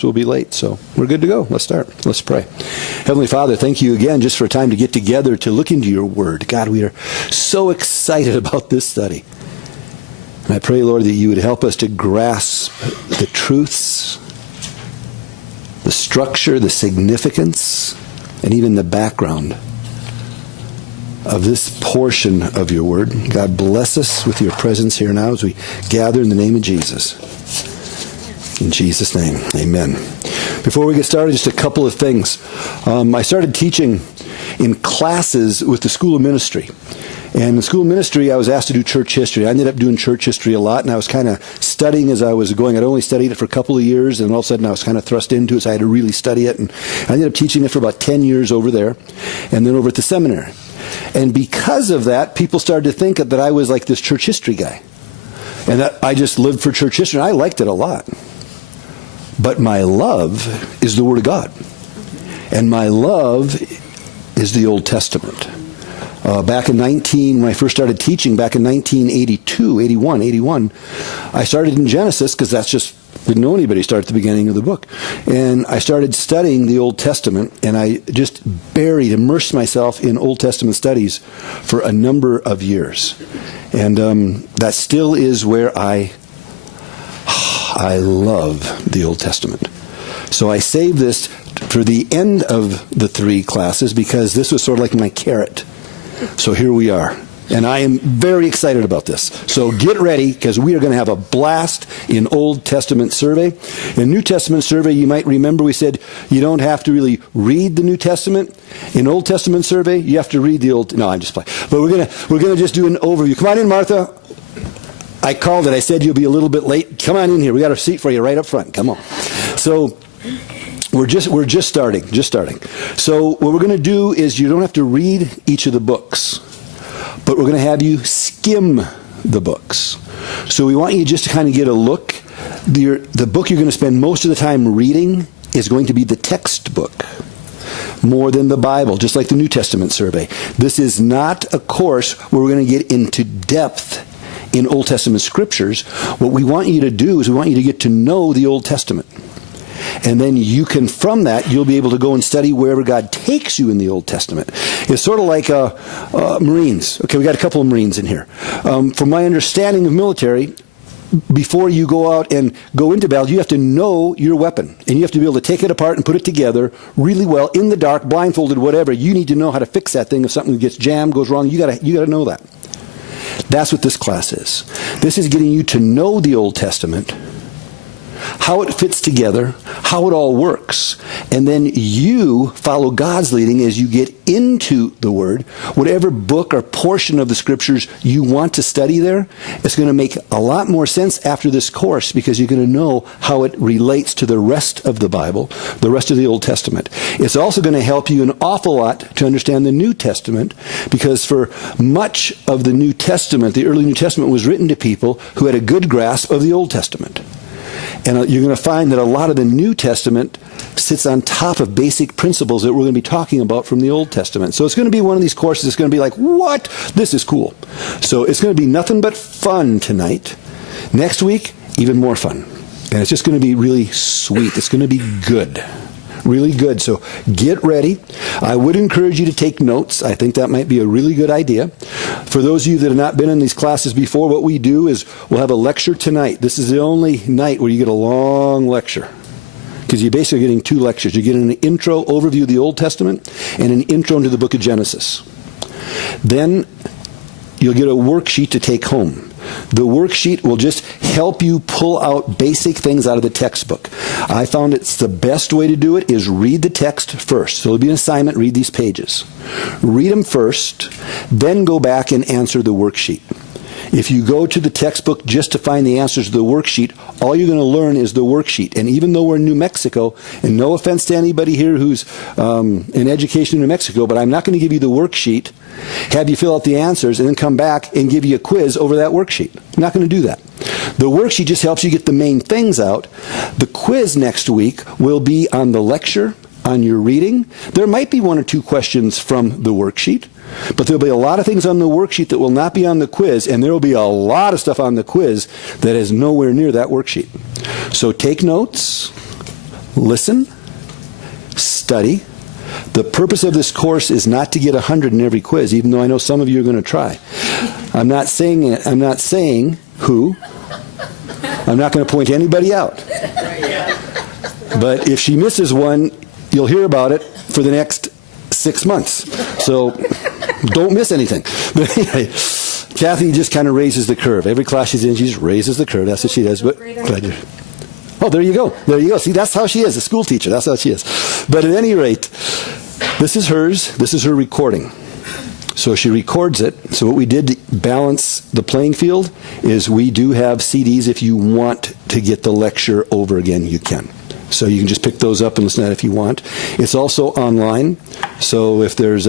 We'll be late, so we're good to go. Let's start. Let's pray. Heavenly Father, thank you again just for a time to get together to look into your word. God, we are so excited about this study. And I pray, Lord, that you would help us to grasp the truths, the structure, the significance, and even the background of this portion of your word. God, bless us with your presence here now as we gather in the name of Jesus. In Jesus' name, amen. Before we get started, just a couple of things. I started teaching in classes with the School of Ministry. And in the School of Ministry, I was asked to do church history. I ended up doing church history a lot, and I was kind of studying as I was going. I'd only studied it for a couple of years, and all of a sudden I was kind of thrust into it, so I had to really study it. And I ended up teaching it for about 10 years over there, and then over at the seminary. And because of that, people started to think that I was like this church history guy, and that I just lived for church history. And I liked it a lot. But my love is the Word of God. And my love is the Old Testament. Back in when I first started teaching, back in 81, I started in Genesis because didn't know anybody start at the beginning of the book. And I started studying the Old Testament, and I just immersed myself in Old Testament studies for a number of years. And that still is where I love the Old Testament. So I saved this for the end of the 3 classes because this was sort of like my carrot. So here we are. And I am very excited about this. So get ready because we are going to have a blast in Old Testament survey. In New Testament survey, you might remember we said you don't have to really read the New Testament. In Old Testament survey, you have to read the Old. No, I'm just playing. But we're going to just do an overview. Come on in, Martha. I called it. I said you'll be a little bit late. Come on in here. We got a seat for you right up front. Come on. So we're just starting. So what we're going to do is you don't have to read each of the books, but we're going to have you skim the books. So we want you just to kind of get a look. The book you're going to spend most of the time reading is going to be the textbook, more than the Bible, just like the New Testament survey. This is not a course where we're going to get into depth in Old Testament scriptures. What we want you to do is we want you to get to know the Old Testament. And then from that, you'll be able to go and study wherever God takes you in the Old Testament. It's sort of like Marines. Okay, we got a couple of Marines in here. From my understanding of military, before you go out and go into battle, you have to know your weapon. And you have to be able to take it apart and put it together really well in the dark, blindfolded, whatever. You need to know how to fix that thing. If something gets jammed, goes wrong, you got to know that. That's what this class is. This is getting you to know the Old Testament, how it fits together, how it all works, and then you follow God's leading as you get into the Word. Whatever book or portion of the Scriptures you want to study there, it's going to make a lot more sense after this course because you're going to know how it relates to the rest of the Bible, the rest of the Old Testament. It's also going to help you an awful lot to understand the New Testament because for much of the New Testament, the early New Testament was written to people who had a good grasp of the Old Testament. And you're going to find that a lot of the New Testament sits on top of basic principles that we're going to be talking about from the Old Testament. So it's going to be one of these courses that's going to be like, what? This is cool. So it's going to be nothing but fun tonight. Next week, even more fun. And it's just going to be really sweet. It's going to be good. Really good. So get ready. I would encourage you to take notes. I think that might be a really good idea. For those of you that have not been in these classes before, what we do is we'll have a lecture tonight. This is the only night where you get a long lecture because you're basically getting 2 lectures. You're getting an intro overview of the Old Testament and an intro into the book of Genesis. Then you'll get a worksheet to take home. The worksheet will just help you pull out basic things out of the textbook. I found it's the best way to do it is read the text first. So it'll be an assignment, read these pages. Read them first, then go back and answer the worksheet. If you go to the textbook just to find the answers to the worksheet, all you're going to learn is the worksheet. And even though we're in New Mexico, and no offense to anybody here who's in education in New Mexico, but I'm not going to give you the worksheet, have you fill out the answers, and then come back and give you a quiz over that worksheet. I'm not going to do that. The worksheet just helps you get the main things out. The quiz next week will be on the lecture, on your reading. There might be 1 or 2 questions from the worksheet. But there'll be a lot of things on the worksheet that will not be on the quiz, and there will be a lot of stuff on the quiz that is nowhere near that worksheet. So take notes, listen, study. The purpose of this course is not to get 100 in every quiz, even though I know some of you are going to try. I'm not saying it. I'm not saying who. I'm not going to point anybody out. But if she misses one, you'll hear about it for the next 6 months. So don't miss anything. But anyway, Kathy just kind of raises the curve. Every class she's in, she just raises the curve. That's what she does. But glad you. Oh, there you go. There you go. See, that's how she is, a school teacher. That's how she is. But at any rate, this is hers. This is her recording. So she records it. So what we did to balance the playing field is we do have CDs. If you want to get the lecture over again, you can. So you can just pick those up and listen to that if you want. It's also online. So if there's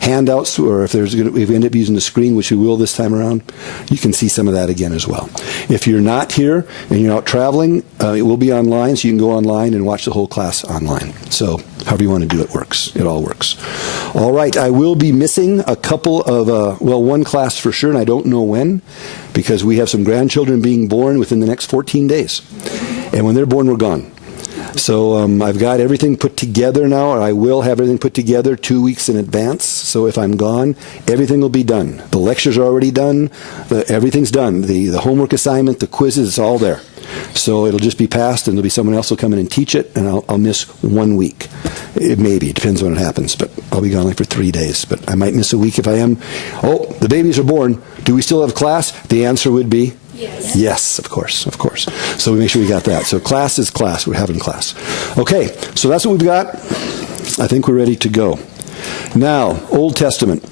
handouts or if we end up using the screen, which we will this time around, you can see some of that again as well. If you're not here and you're out traveling, it will be online, so you can go online and watch the whole class online. So however you want to do it works. It all works. All right, I will be missing a couple of, one class for sure, and I don't know when, because we have some grandchildren being born within the next 14 days. And when they're born, we're gone. So I've got everything put together now, or I will have everything put together 2 weeks in advance. So if I'm gone, everything will be done. The lectures are already done. Everything's done. The homework assignment, the quizzes, it's all there. So it'll just be passed, and there'll be someone else who'll come in and teach it, and I'll miss 1 week. It depends when it happens, but I'll be gone like for 3 days. But I might miss a week if I am. Oh, the babies are born. Do we still have class? The answer would be yes. Yes, of course. So we make sure we got that. So class is class. We're having class. Okay, so that's what we've got. I think we're ready to go. Now, Old Testament.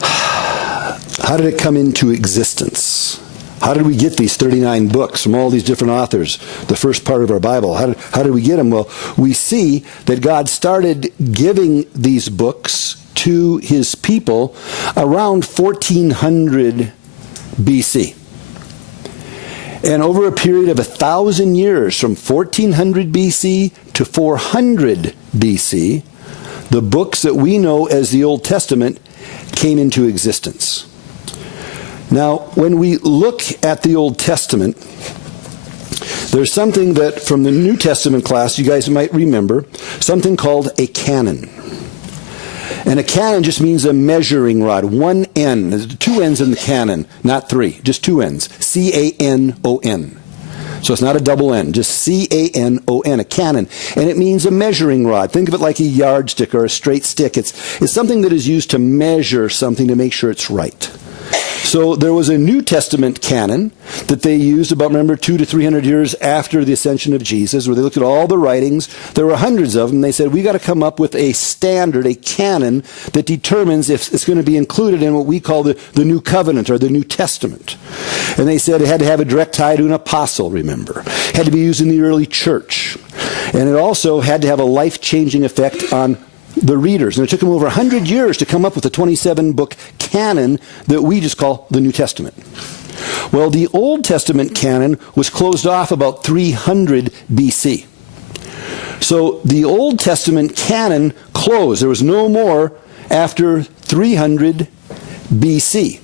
How did it come into existence? How did we get these 39 books from all these different authors, the first part of our Bible? How did we get them? Well, we see that God started giving these books to his people around 1400 BC. And over a period of 1,000 years, from 1400 BC to 400 BC, the books that we know as the Old Testament came into existence. Now, when we look at the Old Testament, there's something that from the New Testament class you guys might remember, something called a canon. And a canon just means a measuring rod, one N. There's 2 N's in the canon, not 3, just 2 N's. C-A-N-O-N. So it's not a double N, just C-A-N-O-N, a canon. And it means a measuring rod. Think of it like a yardstick or a straight stick. It's something that is used to measure something to make sure it's right. So there was a New Testament canon that they used about, remember, 200 to 300 years after the ascension of Jesus, where they looked at all the writings. There were hundreds of them. They said, we got to come up with a standard, a canon, that determines if it's going to be included in what we call the New Covenant or the New Testament. And they said it had to have a direct tie to an apostle, remember. It had to be used in the early church. And it also had to have a life-changing effect on the readers. And it took them over 100 years to come up with a 27-book canon that we just call the New Testament. Well, the Old Testament canon was closed off about 300 BC. So the Old Testament canon closed. There was no more after 300 BC.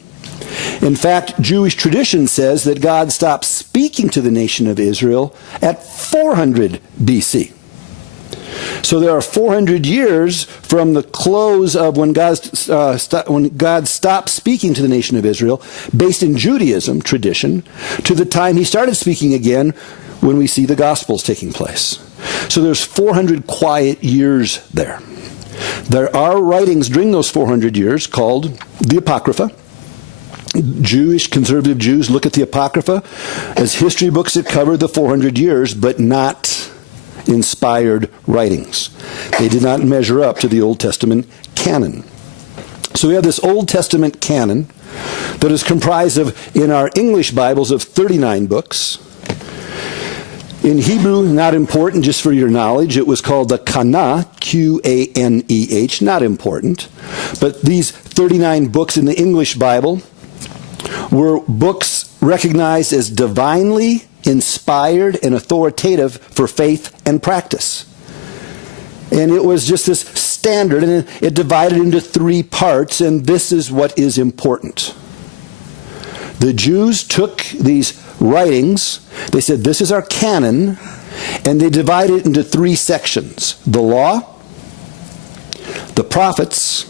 In fact, Jewish tradition says that God stopped speaking to the nation of Israel at 400 BC. So there are 400 years from the close of when God stopped speaking to the nation of Israel, based in Judaism tradition, to the time he started speaking again when we see the Gospels taking place. So there's 400 quiet years there. There are writings during those 400 years called the Apocrypha. Jewish conservative Jews look at the Apocrypha as history books that cover the 400 years, but not inspired writings. They did not measure up to the Old Testament canon. So we have this Old Testament canon that is comprised of, in our English Bibles, of 39 books. In Hebrew, not important, just for your knowledge, it was called the Kanah, Q-A-N-E-H, not important. But these 39 books in the English Bible were books recognized as divinely inspired and authoritative for faith and practice. And it was just this standard, and it divided into 3 parts, and this is what is important. The Jews took these writings, they said, this is our canon, and they divide it into 3 sections: the law, the prophets,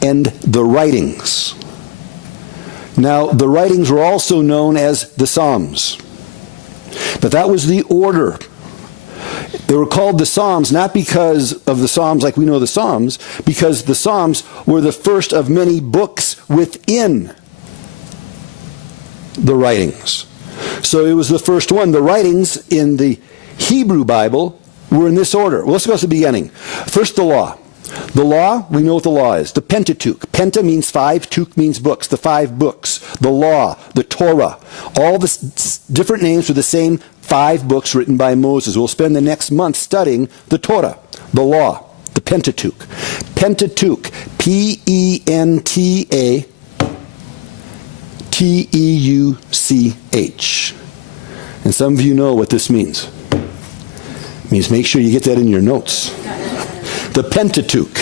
and the writings. Now, the writings were also known as the Psalms, but that was the order. They were called the Psalms not because of the Psalms like we know the Psalms, because the Psalms were the first of many books within the writings. So it was the first one. The writings in the Hebrew Bible were in this order. Well, let's go to the beginning. First, the law. The law, we know what the law is. The Pentateuch. Penta means 5, Tuch means books. The 5 books. The law, the Torah. All the different names for the same 5 books written by Moses. We'll spend the next month studying the Torah, the law, the Pentateuch. Pentateuch, P-E-N-T-A-T-E-U-C-H. And some of you know what this means. It means make sure you get that in your notes. The Pentateuch,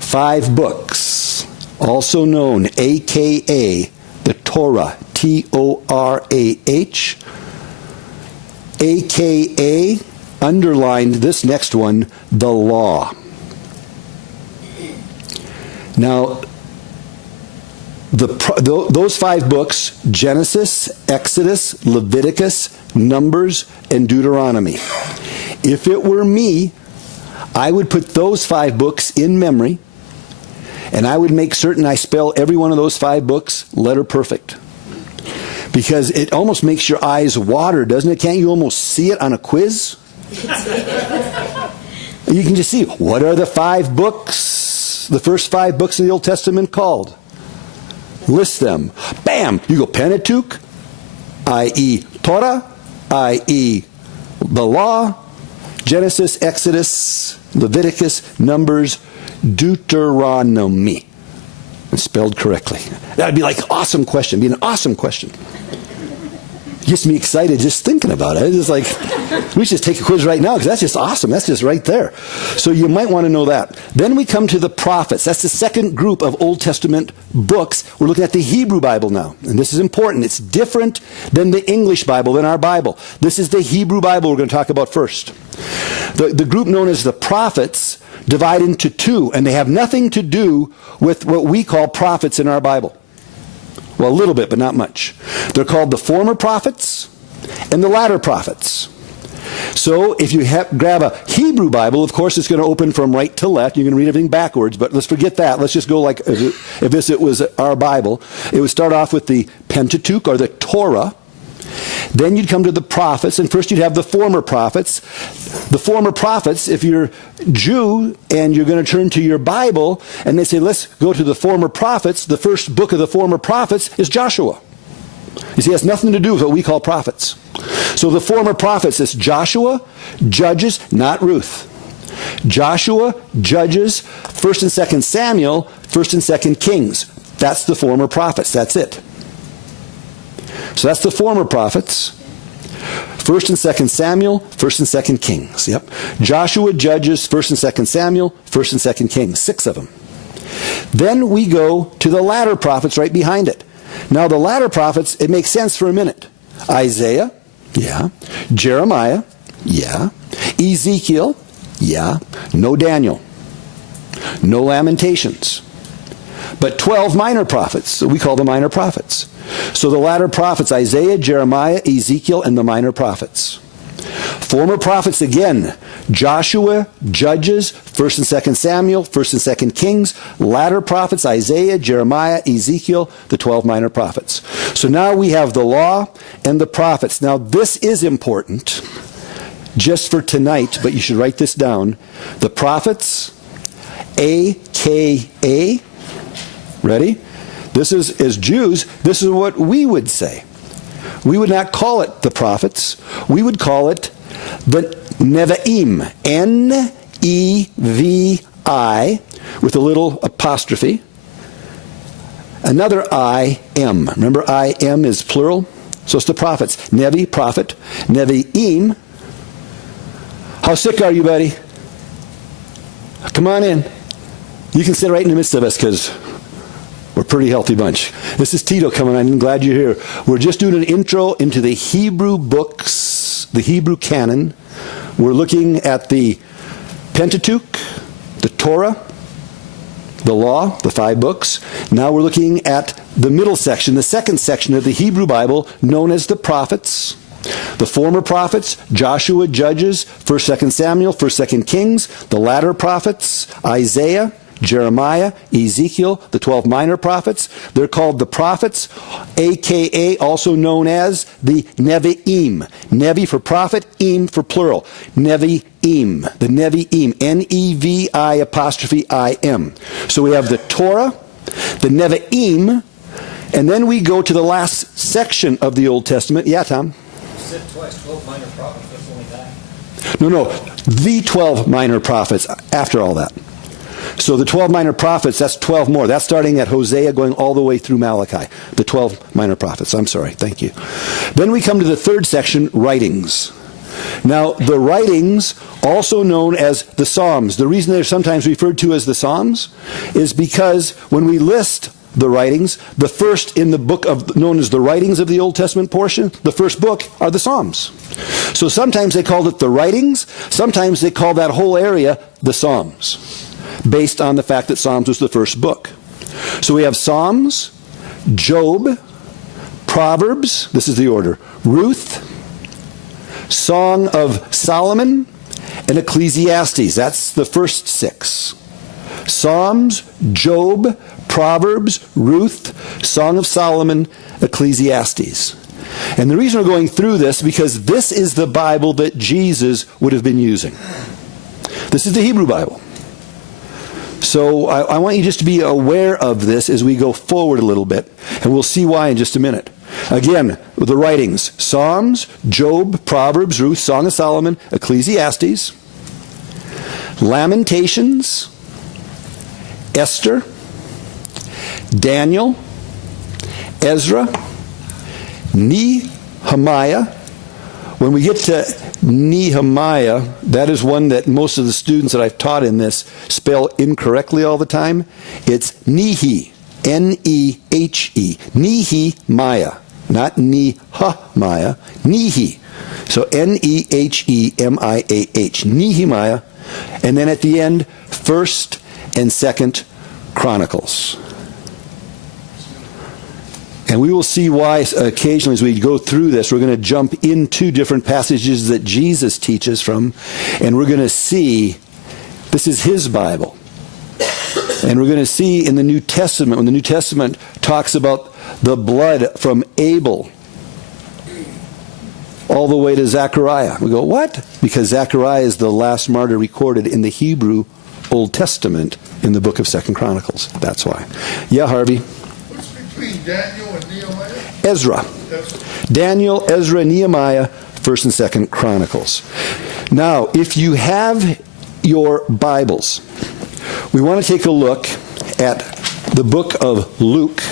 5 books, also known, a.k.a. the Torah, T-O-R-A-H, a.k.a., underlined this next one, the law. Now, those 5 books, Genesis, Exodus, Leviticus, Numbers, and Deuteronomy. If it were me, I would put those 5 books in memory, and I would make certain I spell every one of those 5 books letter perfect. Because it almost makes your eyes water, doesn't it? Can't you almost see it on a quiz? You can just see, what are the 5 books, the first 5 books of the Old Testament called? List them. Bam! You go Pentateuch, i.e. Torah, i.e. the law, Genesis, Exodus, Leviticus, Numbers, Deuteronomy. It's spelled correctly. That would be like awesome question. Be an awesome question. Gets me excited just thinking about it. It's just like, we should just take a quiz right now because that's just awesome. That's just right there. So you might want to know that. Then we come to the prophets. That's the second group of Old Testament books. We're looking at the Hebrew Bible now. And this is important. It's different than the English Bible, than our Bible. This is the Hebrew Bible we're going to talk about first. The group known as the prophets divide into 2, and they have nothing to do with what we call prophets in our Bible. Well, a little bit, but not much. They're called the former prophets and the latter prophets. So if you grab a Hebrew Bible, of course, it's going to open from right to left. You're going to read everything backwards, but let's forget that. Let's just go like if it was our Bible. It would start off with the Pentateuch, or the Torah. Then you'd come to the prophets, and first you'd have the former prophets. The former prophets, if you're Jew and you're going to turn to your Bible, and they say, let's go to the former prophets, the first book of the former prophets is Joshua. You see, it has nothing to do with what we call prophets. So the former prophets is Joshua, Judges, not Ruth. Joshua, Judges, 1st and 2nd Samuel, 1st and 2nd Kings. That's the former prophets. That's it. So that's the former prophets. 1st and 2nd Samuel, 1st and 2nd Kings. Yep. Joshua, Judges, 1st and 2nd Samuel, 1st and 2nd Kings. 6 of them. Then we go to the latter prophets right behind it. Now the latter prophets, it makes sense for a minute. Isaiah, yeah. Jeremiah, yeah. Ezekiel, yeah. No Daniel. No Lamentations. But 12 minor prophets. So we call them minor prophets. So the latter prophets, Isaiah, Jeremiah, Ezekiel, and the minor prophets. Former prophets again, Joshua, Judges, 1st and 2nd Samuel, 1st and 2nd Kings. Latter prophets, Isaiah, Jeremiah, Ezekiel, the 12 minor prophets. So now we have the law and the prophets. Now this is important just for tonight, but you should write this down. The prophets, a.k.a. Ready? This is, as Jews, this is what we would say. We would not call it the prophets. We would call it the Nevi'im. N-E-V-I, with a little apostrophe. Another I-M. Remember, I-M is plural? So it's the prophets. Nevi, prophet. Nevi'im. How sick are you, buddy? Come on in. You can sit right in the midst of us because we're a pretty healthy bunch. This is Tito coming on. I'm glad you're here. We're just doing an intro into the Hebrew books the Hebrew canon. We're looking at the Pentateuch, the Torah, the law, the 5 books. Now we're looking at the middle section, the second section of the Hebrew Bible, known as the prophets. The former prophets, Joshua, Judges, 1st, 2nd Samuel, 1st, 2nd Kings. The latter prophets, Isaiah, Jeremiah, Ezekiel, the 12 minor prophets. They're called the prophets, a.k.a. also known as the Nevi'im. Nevi for prophet, im for plural. Nevi'im, the Nevi'im, N-E-V-I''I''M. So we have the Torah, the Nevi'im, and then we go to the last section of the Old Testament. Yeah, Tom? You said twice, 12 minor prophets, that's only that. No, the 12 minor prophets after all that. So the 12 minor prophets, that's 12 more. That's starting at Hosea going all the way through Malachi. The 12 minor prophets. I'm sorry. Thank you. Then we come to the third section, writings. Now, the writings, also known as the Psalms. The reason they're sometimes referred to as the Psalms is because when we list the writings, the first in the book of known as the writings of the Old Testament portion, the first book are the Psalms. So sometimes they called it the writings. Sometimes they call that whole area the Psalms, based on the fact that Psalms was the first book. So we have Psalms, Job, Proverbs, this is the order, Ruth, Song of Solomon, and Ecclesiastes. That's the first 6. Psalms, Job, Proverbs, Ruth, Song of Solomon, Ecclesiastes. And the reason we're going through this is because this is the Bible that Jesus would have been using. This is the Hebrew Bible. So I want you just to be aware of this as we go forward a little bit, and we'll see why in just a minute. Again, the writings, Psalms, Job, Proverbs, Ruth, Song of Solomon, Ecclesiastes, Lamentations, Esther, Daniel, Ezra, Nehemiah. When we get to Nehemiah, that is one that most of the students that I've taught in this spell incorrectly all the time. It's Nehi, N-E-H-E, Nehemiah, not Nehemiah, Nehi. So N-E-H-E-M-I-A-H, Nehemiah. And then at the end, 1st and 2nd Chronicles. And we will see why occasionally as we go through this, we're going to jump into different passages that Jesus teaches from, and we're going to see this is his Bible. And we're going to see in the New Testament, when the New Testament talks about the blood from Abel all the way to Zechariah. We go, what? Because Zechariah is the last martyr recorded in the Hebrew Old Testament in the book of 2nd Chronicles. That's why. Yeah, Harvey? Between Daniel and Nehemiah? Ezra. Daniel, Ezra, Nehemiah, 1st and 2nd Chronicles. Now, if you have your Bibles, we want to take a look at the book of Luke.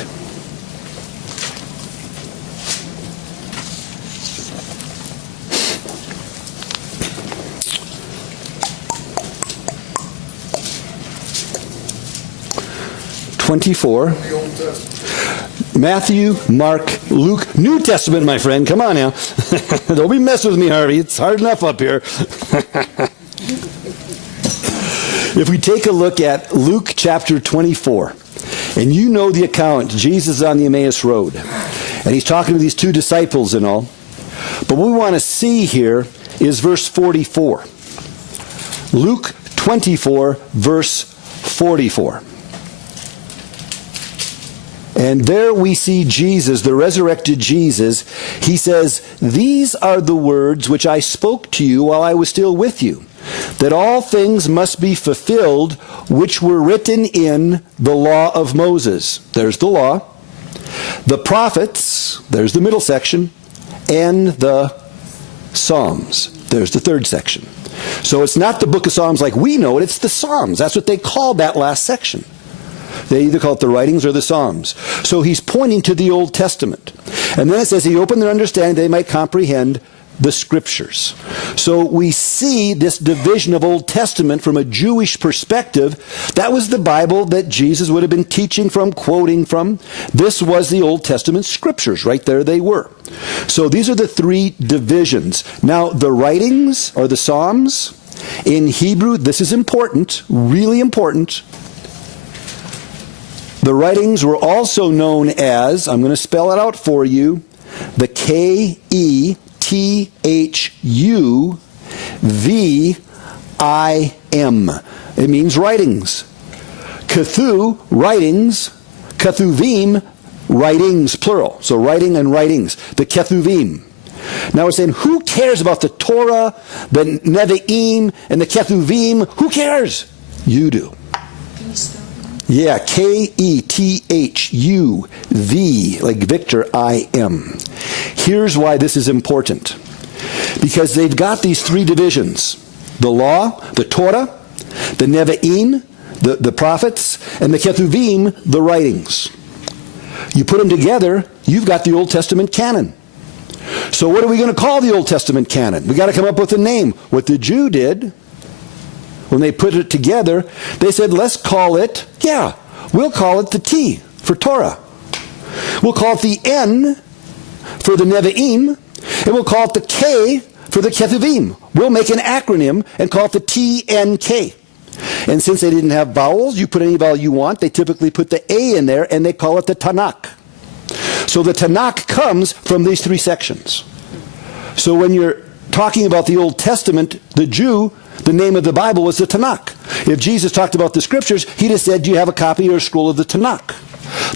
Matthew, Mark, Luke, New Testament, my friend. Come on now. Don't be messing with me, Harvey. It's hard enough up here. If we take a look at Luke chapter 24, and you know the account, Jesus is on the Emmaus Road, and he's talking to these 2 disciples and all. But what we want to see here is verse 44. Luke 24, verse 44. And there we see Jesus, the resurrected Jesus. He says, "These are the words which I spoke to you while I was still with you, that all things must be fulfilled which were written in the law of Moses." There's the law. The prophets, there's the middle section, and the Psalms. There's the third section. So it's not the book of Psalms like we know it, it's the Psalms. That's what they call that last section. They either call it the writings or the Psalms. So he's pointing to the Old Testament. And then it says, he opened their understanding they might comprehend the Scriptures. So we see this division of Old Testament from a Jewish perspective. That was the Bible that Jesus would have been teaching from, quoting from. This was the Old Testament Scriptures. Right there they were. So these are the three divisions. Now, the writings, or the Psalms, in Hebrew, this is important, really important. The writings were also known as, I'm going to spell it out for you, the K-E-T-H-U-V-I-M. It means writings. Kethu, writings. Kethuvim, writings, plural. So writing and writings. The Kethuvim. Now we're saying, who cares about the Torah, the Nevi'im, and the Kethuvim? Who cares? You do. Yeah, K-E-T-H-U-V, like Victor, I-M. Here's why this is important. Because they've got these three divisions. The law, the Torah, the Nevi'im, the prophets, and the Kethuvim, the writings. You put them together, you've got the Old Testament canon. So what are we going to call the Old Testament canon? We got to come up with a name. What the Jew did, when they put it together, they said, let's call it, we'll call it the T for Torah. We'll call it the N for the Nevi'im, and we'll call it the K for the Kethuvim. We'll make an acronym and call it the TNK. And since they didn't have vowels, you put any vowel you want. They typically put the A in there, and they call it the Tanakh. So the Tanakh comes from these three sections. So when you're talking about the Old Testament, the Jew, the name of the Bible was the Tanakh. If Jesus talked about the Scriptures, he'd have said, do you have a copy or a scroll of the Tanakh?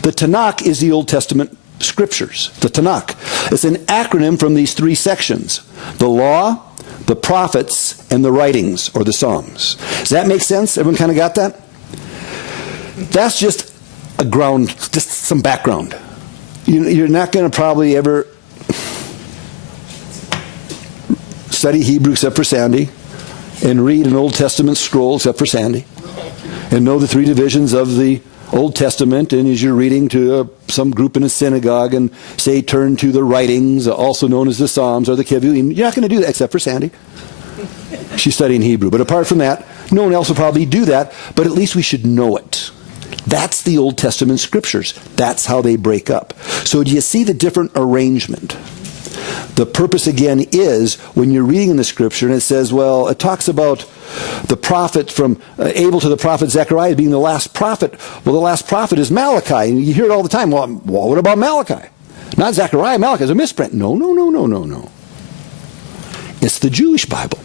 The Tanakh is the Old Testament Scriptures, the Tanakh. It's an acronym from these three sections: the law, the prophets, and the writings, or the Psalms. Does that make sense? Everyone kind of got that? That's just a ground, just some background. You're not going to probably ever study Hebrew except for Sandy, and read an Old Testament scroll except for Sandy, and know the three divisions of the Old Testament, and as you're reading to some group in a synagogue and say, turn to the writings, also known as the Psalms or the Kevim, you're not going to do that except for Sandy. She's studying Hebrew. But apart from that, no one else will probably do that, but at least we should know it. That's the Old Testament Scriptures. That's how they break up. So do you see the different arrangement? The purpose, again, is when you're reading in the Scripture and it says, well, it talks about the prophet from Abel to the prophet Zechariah being the last prophet. Well, the last prophet is Malachi. And you hear it all the time. Well, what about Malachi? Not Zechariah. Malachi is a misprint. No. It's the Jewish Bible.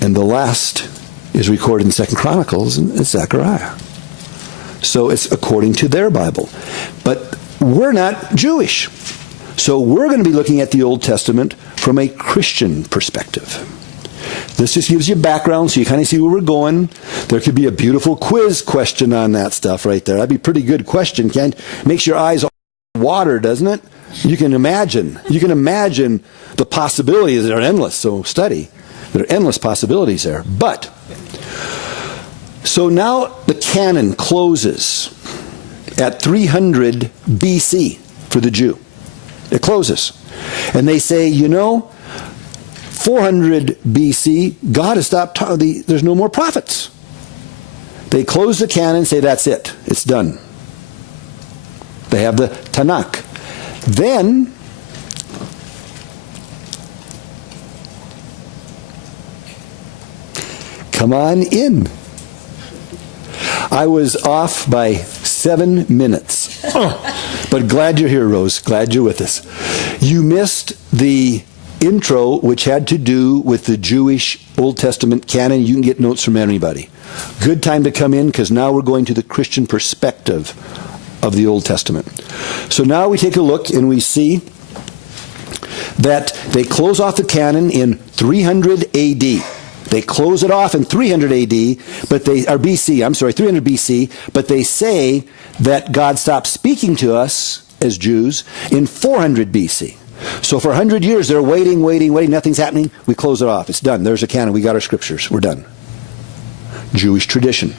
And the last is recorded in 2 Chronicles, and it's Zechariah. So it's according to their Bible. But we're not Jewish. So we're going to be looking at the Old Testament from a Christian perspective. This just gives you background so you kind of see where we're going. There could be a beautiful quiz question on that stuff right there. That'd be a pretty good question, Ken. Makes your eyes water, doesn't it? You can imagine. You can imagine the possibilities that are endless. So study. There are endless possibilities there. But, so now the canon closes at 300 BC for the Jew. It closes. And they say, 400 BC, God has stopped, there's no more prophets. They close the canon and say, that's it. It's done. They have the Tanakh. Then, come on in. I was off by 7 minutes. But glad you're here, Rose. Glad you're with us. You missed the intro, which had to do with the Jewish Old Testament canon. You can get notes from anybody. Good time to come in, because now we're going to the Christian perspective of the Old Testament. So now we take a look and we see that they close off the canon in 300 AD. They close it off in 300 AD, but they are BC. I'm sorry, 300 BC. But they say that God stopped speaking to us as Jews in 400 BC. So for 100 years, they're waiting. Nothing's happening. We close it off. It's done. There's a canon. We got our scriptures. We're done. Jewish tradition.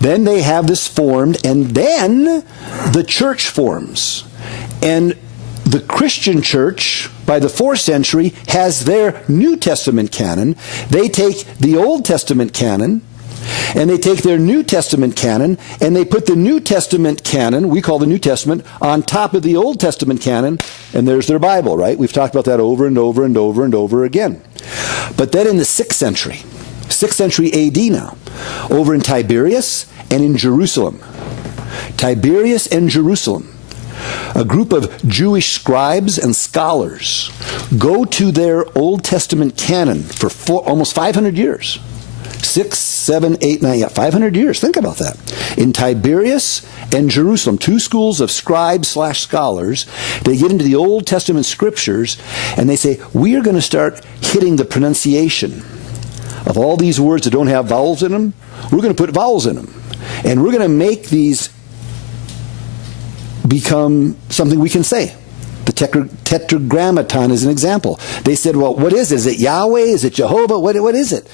Then they have this formed, and then the church forms. And the Christian church, by the 4th century, has their New Testament canon. They take the Old Testament canon, and they take their New Testament canon, and they put the New Testament canon, we call the New Testament, on top of the Old Testament canon, and there's their Bible, right? We've talked about that over and over and over and over again. But then in the 6th century AD now, over in Tiberias and in Jerusalem, Tiberias and Jerusalem, a group of Jewish scribes and scholars go to their Old Testament canon for almost 500 years. 6, 7, 8, 9, 500 years. Think about that. In Tiberias and Jerusalem, 2 schools of scribes/scholars, they get into the Old Testament scriptures and they say, we are going to start hitting the pronunciation of all these words that don't have vowels in them. We're going to put vowels in them. And we're going to make these become something we can say. The tetragrammaton is an example. They said, well, what is it? Is it Yahweh? Is it Jehovah? What is it?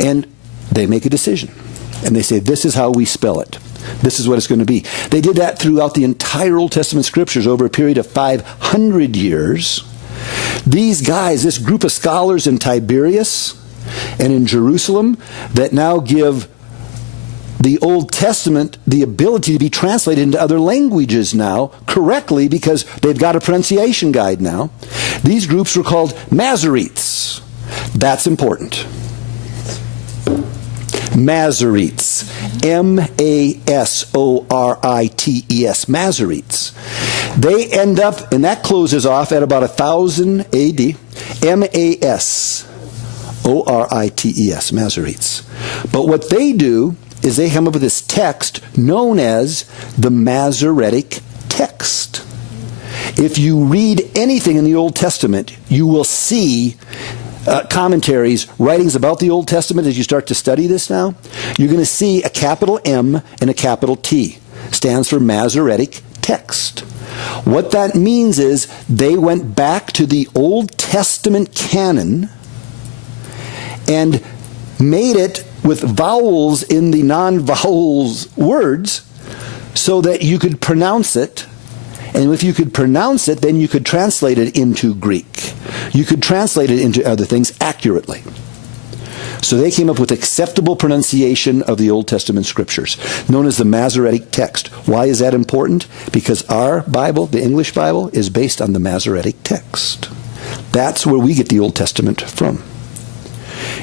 And they make a decision. And they say, this is how we spell it. This is what it's going to be. They did that throughout the entire Old Testament scriptures over a period of 500 years. These guys, this group of scholars in Tiberias and in Jerusalem that now give the Old Testament the ability to be translated into other languages now correctly because they've got a pronunciation guide now. These groups were called Masoretes. That's important. Masoretes. M-A-S-O-R-I-T-E-S. Masoretes. They end up, and that closes off at about 1000 A.D. M-A-S-O-R-I-T-E-S. Masoretes. But what they do is they come up with this text known as the Masoretic text. If you read anything in the Old Testament, you will see commentaries, writings about the Old Testament as you start to study this now. You're going to see a capital M and a capital T. Stands for Masoretic text. What that means is they went back to the Old Testament canon and made it with vowels in the non-vowels words so that you could pronounce it. And if you could pronounce it, then you could translate it into Greek. You could translate it into other things accurately. So they came up with acceptable pronunciation of the Old Testament scriptures, known as the Masoretic text. Why is that important? Because our Bible, the English Bible, is based on the Masoretic text. That's where we get the Old Testament from.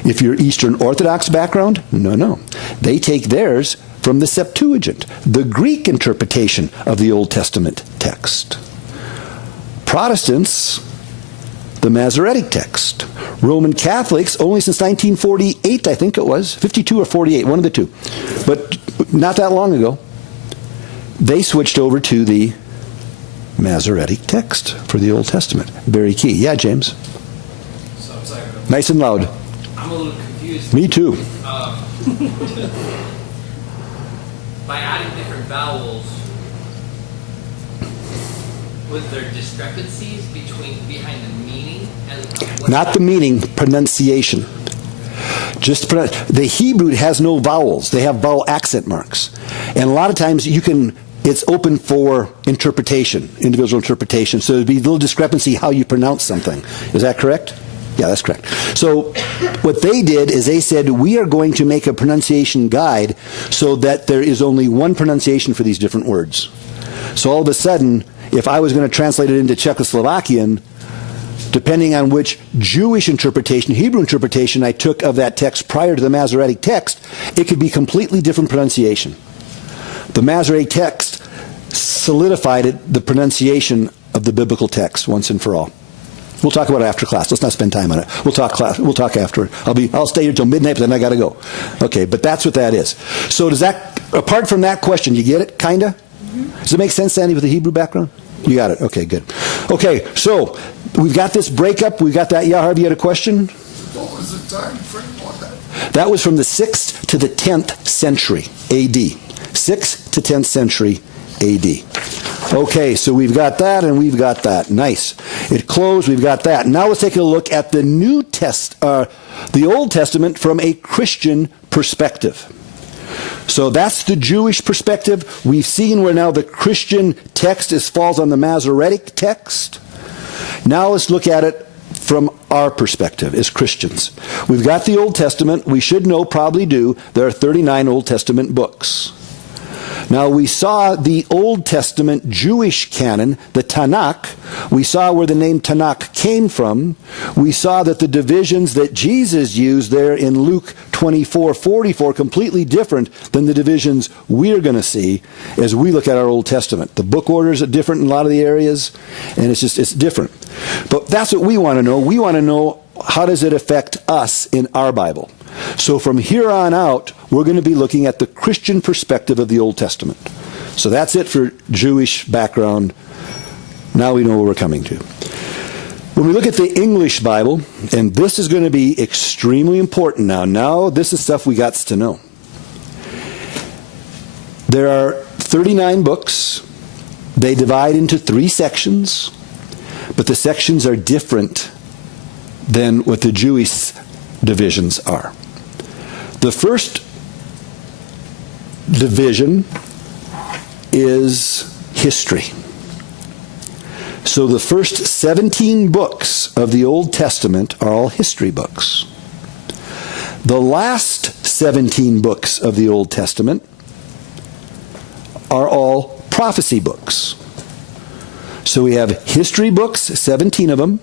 If you're Eastern Orthodox background, no. They take theirs from the Septuagint, the Greek interpretation of the Old Testament text. Protestants, the Masoretic text. Roman Catholics, only since 1948, I think it was, 52 or 48, one of the two, but not that long ago, they switched over to the Masoretic text for the Old Testament. Very key. Yeah, James? So, I'm sorry, Nice and loud. I'm a little confused. Me too. By adding different vowels, was there discrepancies behind the meaning? Not the meaning, pronunciation. The Hebrew has no vowels. They have vowel accent marks. And a lot of times it's open for interpretation, individual interpretation. So there'd be a little discrepancy how you pronounce something. Is that correct? Yeah, that's correct. So what they did is they said, we are going to make a pronunciation guide so that there is only one pronunciation for these different words. So all of a sudden, if I was going to translate it into Czechoslovakian, depending on which Jewish interpretation, Hebrew interpretation I took of that text prior to the Masoretic text, it could be completely different pronunciation. The Masoretic text solidified the pronunciation of the biblical text once and for all. We'll talk about it after class. Let's not spend time on it. We'll talk after. I'll stay here till midnight, but then I got to go. Okay, but that's what that is. So apart from that question, you get it, kinda? Mm-hmm. Does it make sense, Sandy, with the Hebrew background? You got it. Okay, good. Okay, so we've got this breakup. We've got that. Yeah, Harvey, you had a question? What was the time frame on that? That was from the 6th to the 10th century A.D. 6th to 10th century A.D. Okay, so we've got that and we've got that. Nice. It closed, we've got that. Now let's take a look at the the Old Testament from a Christian perspective. So that's the Jewish perspective. We've seen where now the Christian text falls on the Masoretic text. Now let's look at it from our perspective as Christians. We've got the Old Testament. We should know, probably do, there are 39 Old Testament books. Now, we saw the Old Testament Jewish canon, the Tanakh. We saw where the name Tanakh came from. We saw that the divisions that Jesus used there in Luke 24:44 completely different than the divisions we're going to see as we look at our Old Testament. The book orders are different in a lot of the areas, and it's different. But that's what we want to know. We want to know, how does it affect us in our Bible? So from here on out, we're going to be looking at the Christian perspective of the Old Testament. So that's it for Jewish background. Now we know where we're coming to. When we look at the English Bible, and this is going to be extremely important now. Now this is stuff we got to know. There are 39 books. They divide into 3 sections, but the sections are different than what the Jewish divisions are. The first division is history. So the first 17 books of the Old Testament are all history books. The last 17 books of the Old Testament are all prophecy books. So we have history books, 17 of them.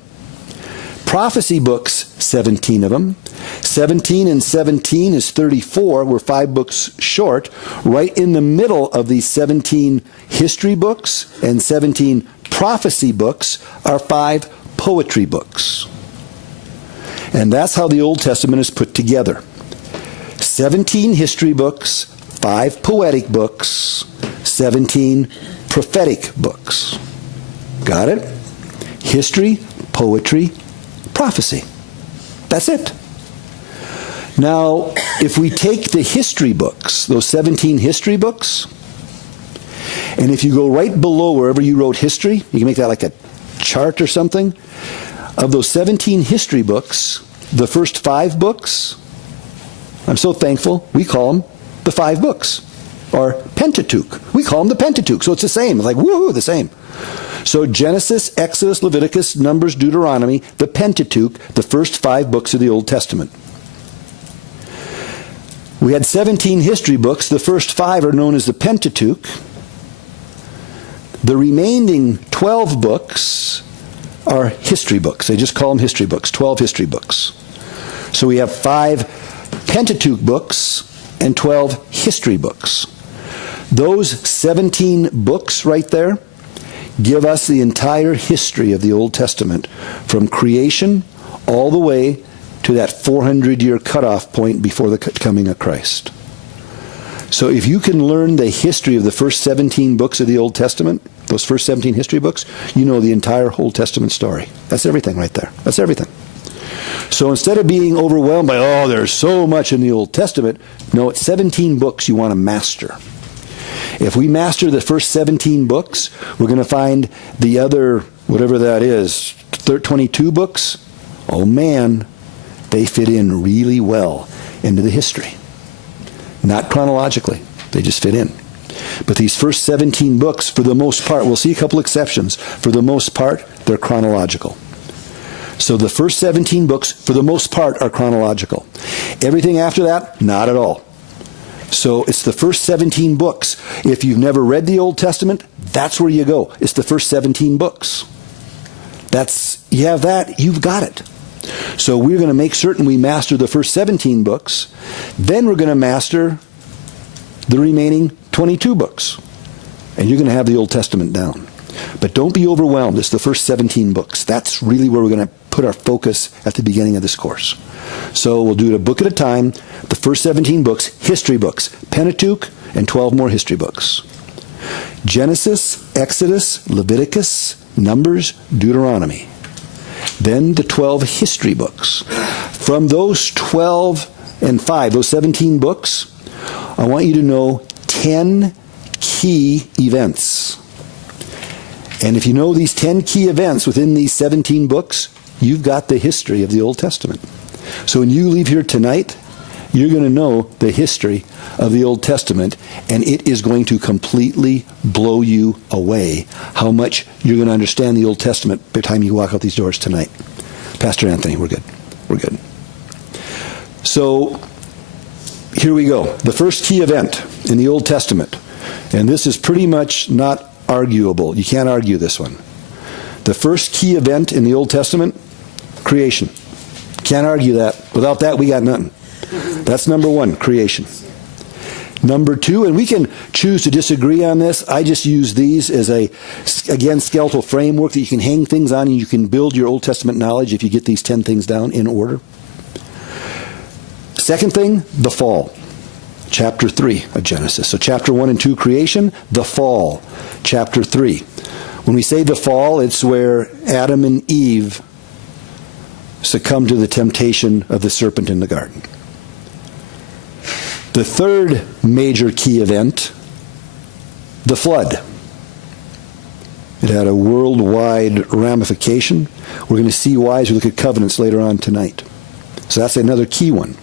Prophecy books, 17 of them. 17 and 17 is 34. We're 5 books short. Right in the middle of these 17 history books and 17 prophecy books are 5 poetry books. And that's how the Old Testament is put together. 17 history books, 5 poetic books, 17 prophetic books. Got it? History, poetry, prophecy. That's it. Now, if we take the history books, those 17 history books, and if you go right below wherever you wrote history, you can make that like a chart or something. Of those 17 history books, the first 5 books, I'm so thankful, we call them the 5 books, or Pentateuch. We call them the Pentateuch, so it's the same. It's like, woohoo, the same. So Genesis, Exodus, Leviticus, Numbers, Deuteronomy, the Pentateuch, the first 5 books of the Old Testament. We had 17 history books. The first 5 are known as the Pentateuch. The remaining 12 books are history books. They just call them history books, 12 history books. So we have 5 Pentateuch books and 12 history books. Those 17 books right there give us the entire history of the Old Testament, from creation all the way to that 400-year cutoff point before the coming of Christ. So if you can learn the history of the first 17 books of the Old Testament, those first 17 history books, you know the entire Old Testament story. That's everything right there. That's everything. So instead of being overwhelmed by, oh, there's so much in the Old Testament, no, it's 17 books you want to master. If we master the first 17 books, we're going to find the other, whatever that is, 22 books. Oh man, they fit in really well into the history. Not chronologically, they just fit in. But these first 17 books, for the most part, we'll see a couple exceptions. For the most part, they're chronological. So the first 17 books, for the most part, are chronological. Everything after that, not at all. So it's the first 17 books. If you've never read the Old Testament, that's where you go. It's the first 17 books. You have that, you've got it. So we're going to make certain we master the first 17 books. Then we're going to master the remaining 22 books. And you're going to have the Old Testament down. But don't be overwhelmed. It's the first 17 books. That's really where we're going to put our focus at the beginning of this course. So we'll do it a book at a time. The first 17 books, history books, Pentateuch, and 12 more history books. Genesis, Exodus, Leviticus, Numbers, Deuteronomy. Then the 12 history books. From those 12 and 5, those 17 books, I want you to know 10 key events. And if you know these 10 key events within these 17 books, you've got the history of the Old Testament. So when you leave here tonight, you're going to know the history of the Old Testament, and it is going to completely blow you away how much you're going to understand the Old Testament by the time you walk out these doors tonight. Pastor Anthony, we're good. We're good. So, here we go. The first key event in the Old Testament, and this is pretty much not arguable. You can't argue this one. The first key event in the Old Testament, creation. Can't argue that. Without that, we got nothing. That's number one, creation. Number two, and we can choose to disagree on this. I just use these as a, again, skeletal framework that you can hang things on, and you can build your Old Testament knowledge if you get these 10 things down in order. Second thing, the fall. Chapter 3 of Genesis. So chapter 1 and 2, creation, the fall. Chapter 3. When we say the fall, it's where Adam and Eve succumb to the temptation of the serpent in the garden. The third major key event, the flood. It had a worldwide ramification. We're going to see why as we look at covenants later on tonight. So that's another key one,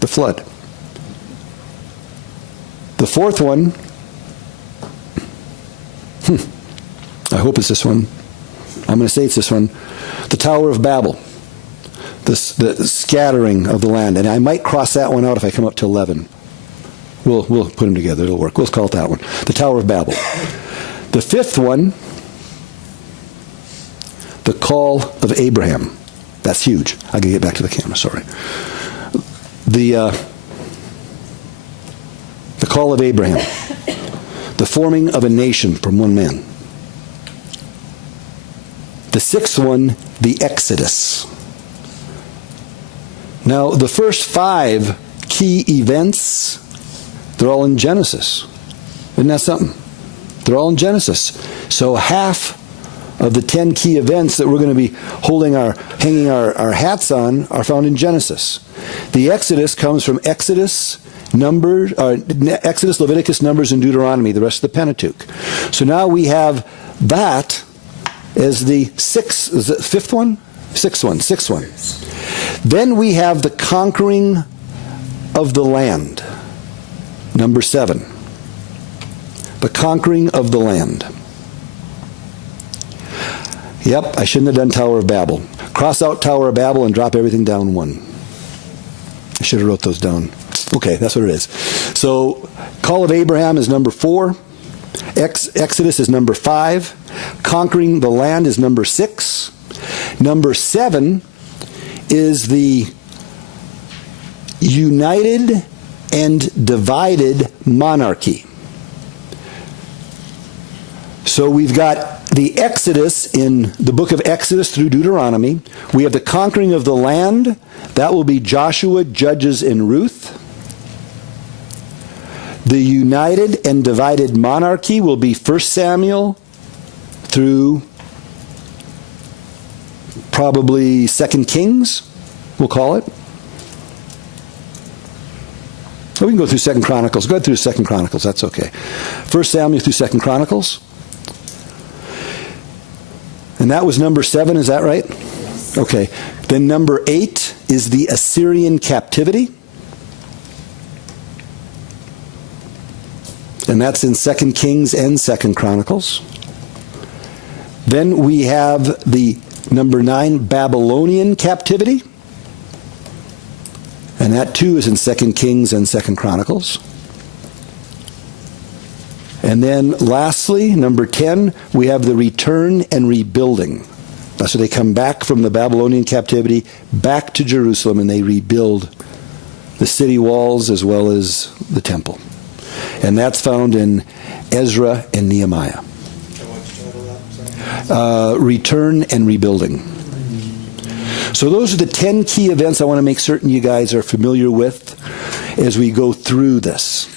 the flood. The fourth one, I hope it's this one. I'm going to say it's this one. The Tower of Babel. The scattering of the land. And I might cross that one out if I come up to 11. We'll put them together. It'll work. We'll call it that one. The Tower of Babel. The fifth one, the call of Abraham. That's huge. I got to get back to the camera. Sorry. The call of Abraham. The forming of a nation from one man. The sixth one, the Exodus. Now, the first 5 key events, they're all in Genesis. Isn't that something? They're all in Genesis. So half of the 10 key events that we're going to be hanging our hats on are found in Genesis. The Exodus comes from Exodus, Leviticus, Numbers, and Deuteronomy, the rest of the Pentateuch. So now we have that as the sixth one. Then we have the conquering of the land. Number 7. The conquering of the land. Yep, I shouldn't have done Tower of Babel. Cross out Tower of Babel and drop everything down 1. I should have wrote those down. Okay, that's what it is. So, Call of Abraham is number 4. Exodus is number 5. Conquering the land is number 6. Number 7 is the united and divided monarchy. So we've got the Exodus in the book of Exodus through Deuteronomy. We have the conquering of the land. That will be Joshua, Judges, and Ruth. The united and divided monarchy will be 1 Samuel through probably 2 Kings, we'll call it. So we can go through 2 Chronicles. Go through 2 Chronicles, that's okay. 1 Samuel through 2 Chronicles. And that was number 7, is that right? Yes. Okay. Then number 8 is the Assyrian captivity. And that's in 2 Kings and 2 Chronicles. Then we have the number 9, Babylonian captivity. And that too is in 2 Kings and 2 Chronicles. And then lastly, number 10, we have the return and rebuilding. So they come back from the Babylonian captivity back to Jerusalem and they rebuild the city walls as well as the temple. And that's found in Ezra and Nehemiah. Return and rebuilding. So those are the 10 key events I want to make certain you guys are familiar with as we go through this.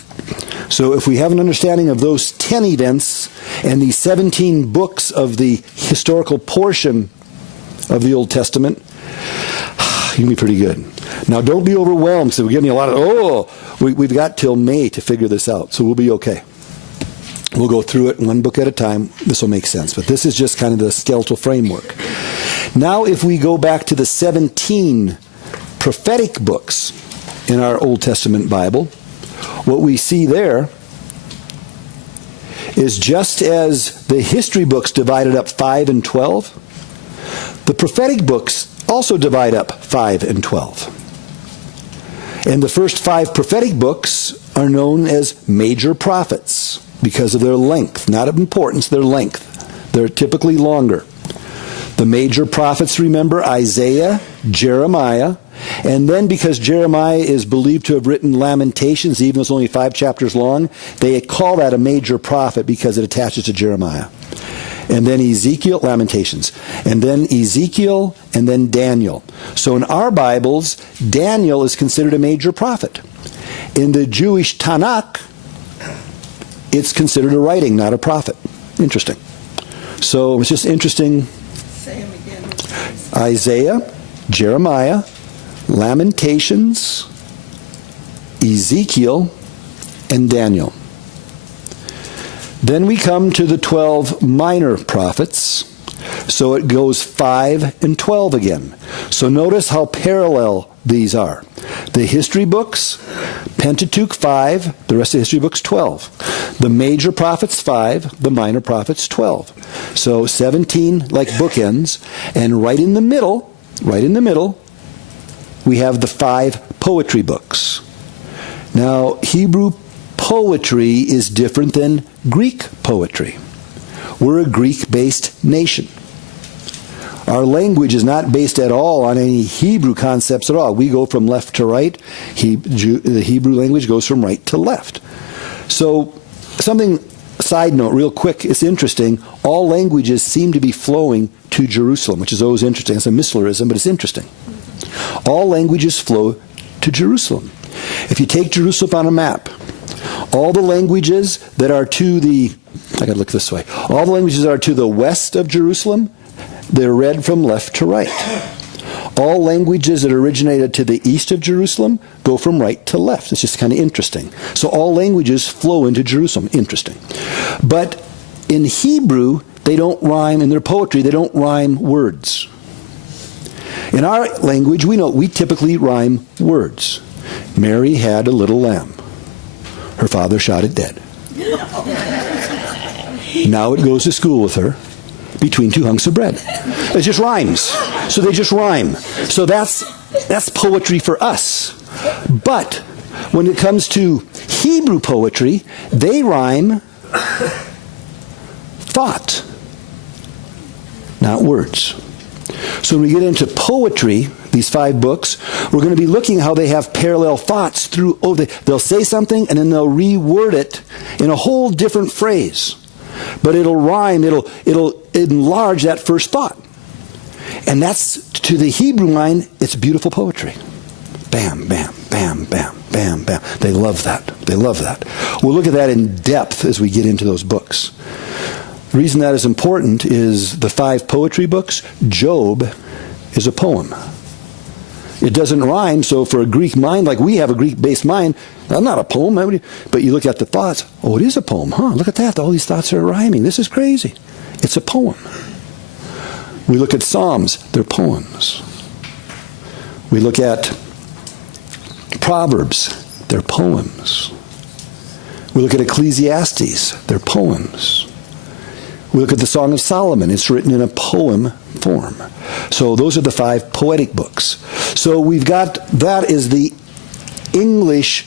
So if we have an understanding of those 10 events and the 17 books of the historical portion of the Old Testament, you can be pretty good. Now don't be overwhelmed because we're getting a lot of, we've got till May to figure this out, so we'll be okay. We'll go through it one book at a time. This will make sense. But this is just kind of the skeletal framework. Now if we go back to the 17 prophetic books in our Old Testament Bible, what we see there is just as the history books divided up 5 and 12, the prophetic books also divide up 5 and 12. And the first 5 prophetic books are known as major prophets because of their length, not of importance, their length. They're typically longer. The major prophets, remember, Isaiah, Jeremiah, and then because Jeremiah is believed to have written Lamentations, even though it's only 5 chapters long, they call that a major prophet because it attaches to Jeremiah. And then Ezekiel, Lamentations, and then Ezekiel, and then Daniel. So in our Bibles, Daniel is considered a major prophet. In the Jewish Tanakh, it's considered a writing, not a prophet. Interesting. So it's just interesting. Say them again. Isaiah, Jeremiah, Lamentations, Ezekiel, and Daniel. Then we come to the 12 minor prophets. So it goes 5 and 12 again. So notice how parallel these are. The history books, Pentateuch 5, the rest of the history books 12. The major prophets 5, the minor prophets 12. So 17 like bookends, and right in the middle, we have the 5 poetry books. Now, Hebrew poetry is different than Greek poetry. We're a Greek-based nation. Our language is not based at all on any Hebrew concepts at all. We go from left to right. The Hebrew language goes from right to left. So, side note, real quick, it's interesting. All languages seem to be flowing to Jerusalem, which is always interesting. It's a mislerism, but it's interesting. All languages flow to Jerusalem. If you take Jerusalem on a map, all the languages that are to the, I gotta look this way, all the languages that are to the west of Jerusalem, they're read from left to right. All languages that originated to the east of Jerusalem go from right to left. It's just kind of interesting. So all languages flow into Jerusalem. Interesting. But in Hebrew, they don't rhyme, in their poetry, they don't rhyme words. In our language, we typically rhyme words. Mary had a little lamb. Her father shot it dead. Now it goes to school with her between 2 hunks of bread. It just rhymes. So they just rhyme. So that's poetry for us. But when it comes to Hebrew poetry, they rhyme thought, not words. So when we get into poetry, these 5 books, we're going to be looking how they have parallel thoughts through, they'll say something and then they'll reword it in a whole different phrase. But it'll rhyme, it'll enlarge that first thought. And that's, to the Hebrew mind, it's beautiful poetry. Bam, bam, bam, bam, bam, bam. They love that. They love that. We'll look at that in depth as we get into those books. The reason that is important is the 5 poetry books, Job is a poem. It doesn't rhyme, so for a Greek mind, like we have a Greek-based mind, that's not a poem. But you look at the thoughts, oh, it is a poem, huh? Look at that. All these thoughts are rhyming. This is crazy. It's a poem. We look at Psalms, they're poems. We look at Proverbs, they're poems. We look at Ecclesiastes, they're poems. We look at the Song of Solomon. It's written in a poem form. So those are the 5 poetic books. So we've got, that is the English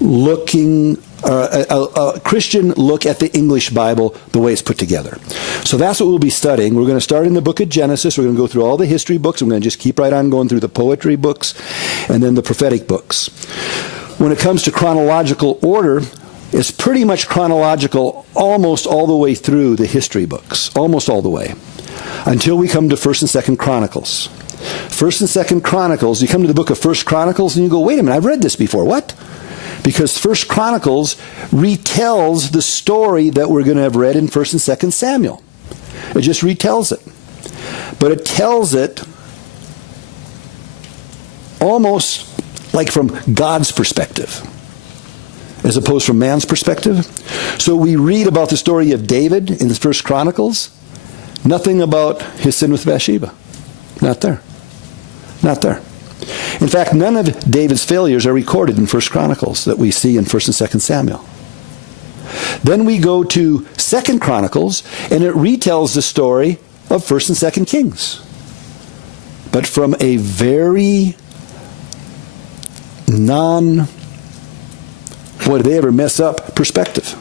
looking, a Christian look at the English Bible, the way it's put together. So that's what we'll be studying. We're going to start in the book of Genesis. We're going to go through all the history books. We're going to just keep right on going through the poetry books and then the prophetic books. When it comes to chronological order, it's pretty much chronological almost all the way through the history books, almost all the way, until we come to 1st and 2nd Chronicles. 1st and 2nd Chronicles, you come to the book of 1st Chronicles and you go, wait a minute, I've read this before. What? Because 1st Chronicles retells the story that we're going to have read in 1st and 2nd Samuel. It just retells it. But it tells it almost like from God's perspective, as opposed from man's perspective. So we read about the story of David in the 1st Chronicles. Nothing about his sin with Bathsheba. Not there. Not there. In fact, none of David's failures are recorded in 1 Chronicles that we see in 1 and 2 Samuel. Then we go to 2 Chronicles, and it retells the story of 1 and 2 Kings. But from a very boy, did they ever mess up perspective.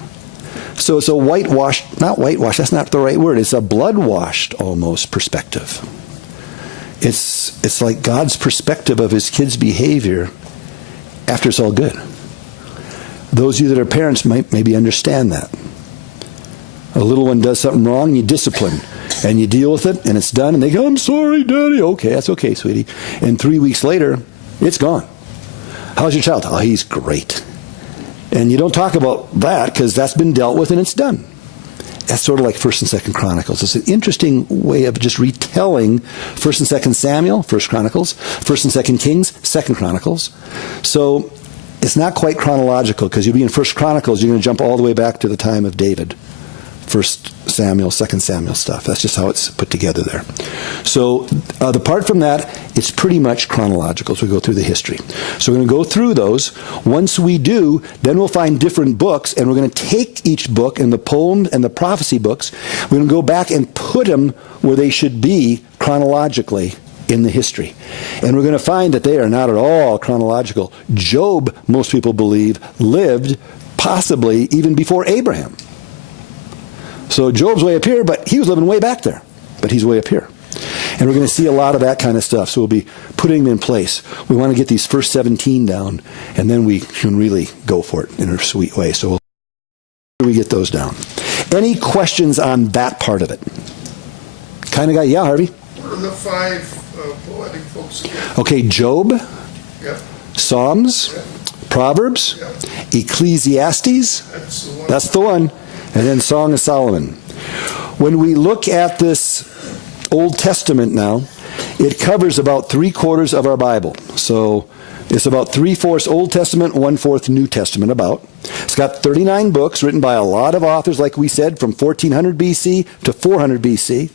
So it's a whitewashed, not whitewashed, that's not the right word, it's a blood-washed almost perspective. It's like God's perspective of his kids' behavior after it's all good. Those of you that are parents might maybe understand that. A little one does something wrong, and you discipline, and you deal with it, and it's done, and they go, "I'm sorry, Daddy." Okay, that's okay, sweetie. And 3 weeks later, it's gone. How's your child? Oh, he's great. And you don't talk about that because that's been dealt with and it's done. That's sort of like 1 and 2 Chronicles. It's an interesting way of just retelling 1 and 2 Samuel, 1 Chronicles, 1 and 2 Kings, 2 Chronicles. So it's not quite chronological because you'll be in 1 Chronicles, you're going to jump all the way back to the time of David. 1 Samuel, 2 Samuel stuff. That's just how it's put together there. So apart from that, it's pretty much chronological as we go through the history. So we're going to go through those. Once we do, then we'll find different books, and we're going to take each book and the poem and the prophecy books. We're going to go back and put them where they should be chronologically in the history. And we're going to find that they are not at all chronological. Job, most people believe, lived possibly even before Abraham. So Job's way up here, but he was living way back there. But he's way up here. And we're going to see a lot of that kind of stuff. So we'll be putting them in place. We want to get these first 17 down, and then we can really go for it in a sweet way. So we get those down. Any questions on that part of it? Kind of guy? Yeah, Harvey? What are the 5 poetic books again? Okay, Job, Yep. Psalms, Yep. Proverbs, Yep. That's Ecclesiastes. the one. That's the one. And then Song of Solomon. When we look at this Old Testament now, it covers about 3/4 of our Bible. So it's about 3/4 Old Testament, 1/4 New Testament about. It's got 39 books written by a lot of authors, like we said, from 1400 BC to 400 BC.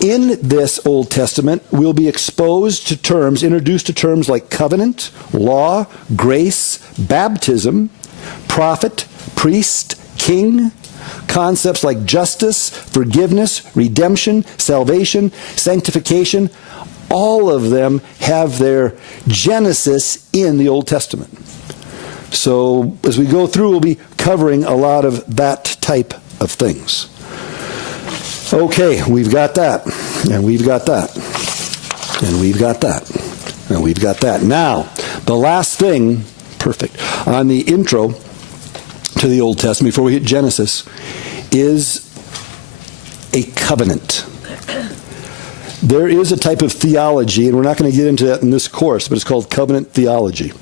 In this Old Testament, we'll be exposed to terms, introduced to terms like covenant, law, grace, baptism, prophet, priest, king, concepts like justice, forgiveness, redemption, salvation, sanctification. All of them have their genesis in the Old Testament. So as we go through, we'll be covering a lot of that type of things. Okay, we've got that, and we've got that, and we've got that, and we've got that. Now, the last thing, perfect, on the intro to the Old Testament, before we hit Genesis, is a covenant. There is a type of theology, and we're not going to get into that in this course, but it's called covenant theology.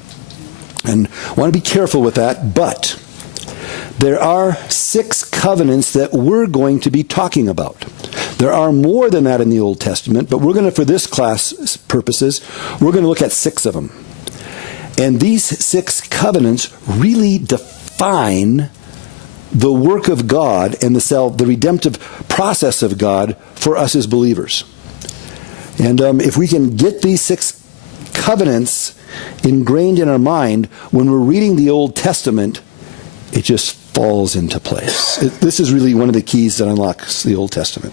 And I want to be careful with that, but there are 6 covenants that we're going to be talking about. There are more than that in the Old Testament, but we're going to, for this class purposes, we're going to look at 6 of them. And these 6 covenants really define the work of God and the redemptive process of God for us as believers. And if we can get these 6 covenants ingrained in our mind, when we're reading the Old Testament, it just falls into place. This is really one of the keys that unlocks the Old Testament.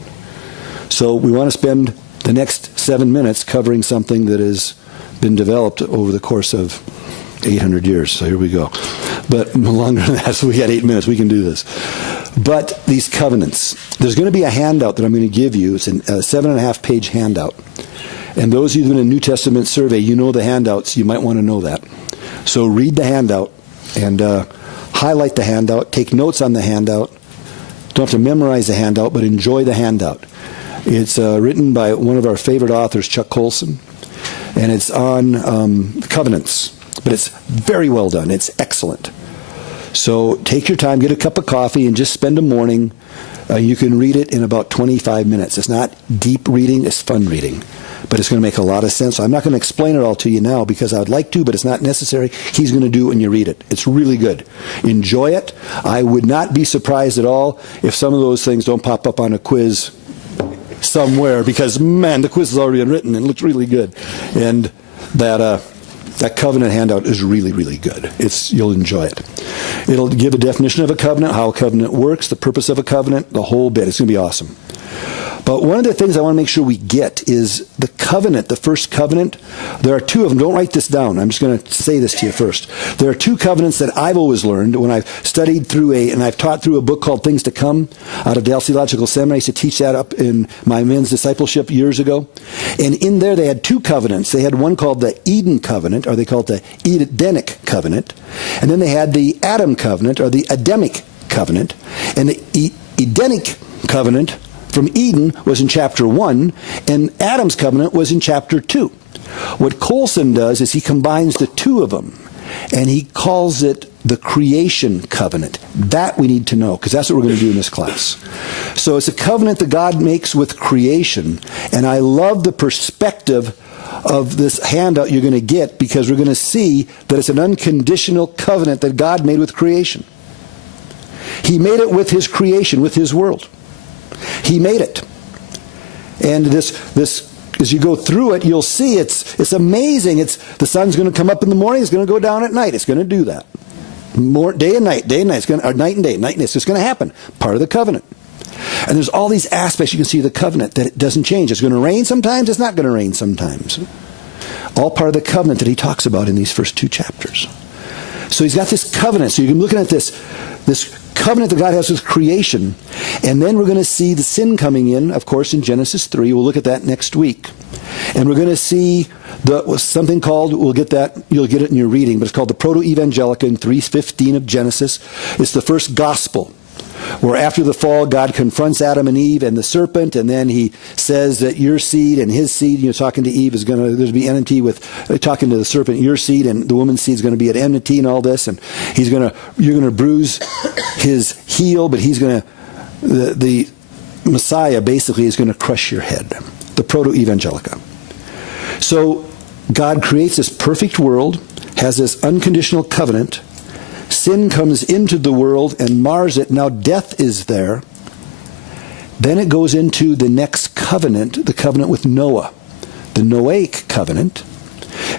So we want to spend the next 7 minutes covering something that has been developed over the course of 800 years. So here we go. But longer than that, so we got 8 minutes. We can do this. But these covenants, there's going to be a handout that I'm going to give you. It's a 7.5-page handout. And those of you in a New Testament survey, you know the handouts. You might want to know that. So read the handout and highlight the handout. Take notes on the handout. Don't have to memorize the handout, but enjoy the handout. It's written by one of our favorite authors, Chuck Colson. And it's on covenants. But it's very well done. It's excellent. So take your time, get a cup of coffee, and just spend a morning. You can read it in about 25 minutes. It's not deep reading, it's fun reading. But it's going to make a lot of sense. I'm not going to explain it all to you now because I would like to, but it's not necessary. He's going to do it when you read it. It's really good. Enjoy it. I would not be surprised at all if some of those things don't pop up on a quiz somewhere because, man, the quiz has already been written and it looks really good. And that covenant handout is really, really good. You'll enjoy it. It'll give a definition of a covenant, how a covenant works, the purpose of a covenant, the whole bit. It's going to be awesome. But one of the things I want to make sure we get is the covenant, the first covenant. There are two of them. Don't write this down. I'm just going to say this to you first. There are two covenants that I've always learned when I've studied through and I've taught through a book called Things to Come out of Dale Theological Seminary. I used to teach that up in my men's discipleship years ago. And in there they had two covenants. They had one called the Eden covenant, or they called it the Edenic covenant. And then they had the Adam covenant, or the Adamic covenant. And the Edenic covenant from Eden was in chapter 1, and Adam's covenant was in chapter 2. What Colson does is he combines the two of them, and he calls it the creation covenant. That we need to know, because that's what we're going to do in this class. So it's a covenant that God makes with creation, and I love the perspective of this handout you're going to get, because we're going to see that it's an unconditional covenant that God made with creation. He made it with his creation, with his world. He made it. And this as you go through it, you'll see it's amazing. The sun's going to come up in the morning, it's going to go down at night. It's going to do that. Day and night. It's going to, or night and day. It's just going to happen. Part of the covenant. And there's all these aspects you can see of the covenant that it doesn't change. It's going to rain sometimes, it's not going to rain sometimes. All part of the covenant that he talks about in these first two chapters. So he's got this covenant. So you're looking at this covenant that God has with creation. And then we're going to see the sin coming in, of course, in Genesis 3. We'll look at that next week. And we're going to see something called, we'll get that, you'll get it in your reading, but it's called the Proto-Evangelica in 3:15 of Genesis. It's the first gospel, where after the fall, God confronts Adam and Eve and the serpent, and then he says that your seed and his seed, talking to Eve, there's to be enmity with, talking to the serpent, your seed and the woman's seed is going to be at enmity and all this, and you're going to bruise his heel, but the Messiah basically is going to crush your head. The Proto-Evangelica. So God creates this perfect world, has this unconditional covenant. Sin comes into the world and mars it. Now death is there. Then it goes into the next covenant, the covenant with Noah, the Noahic covenant.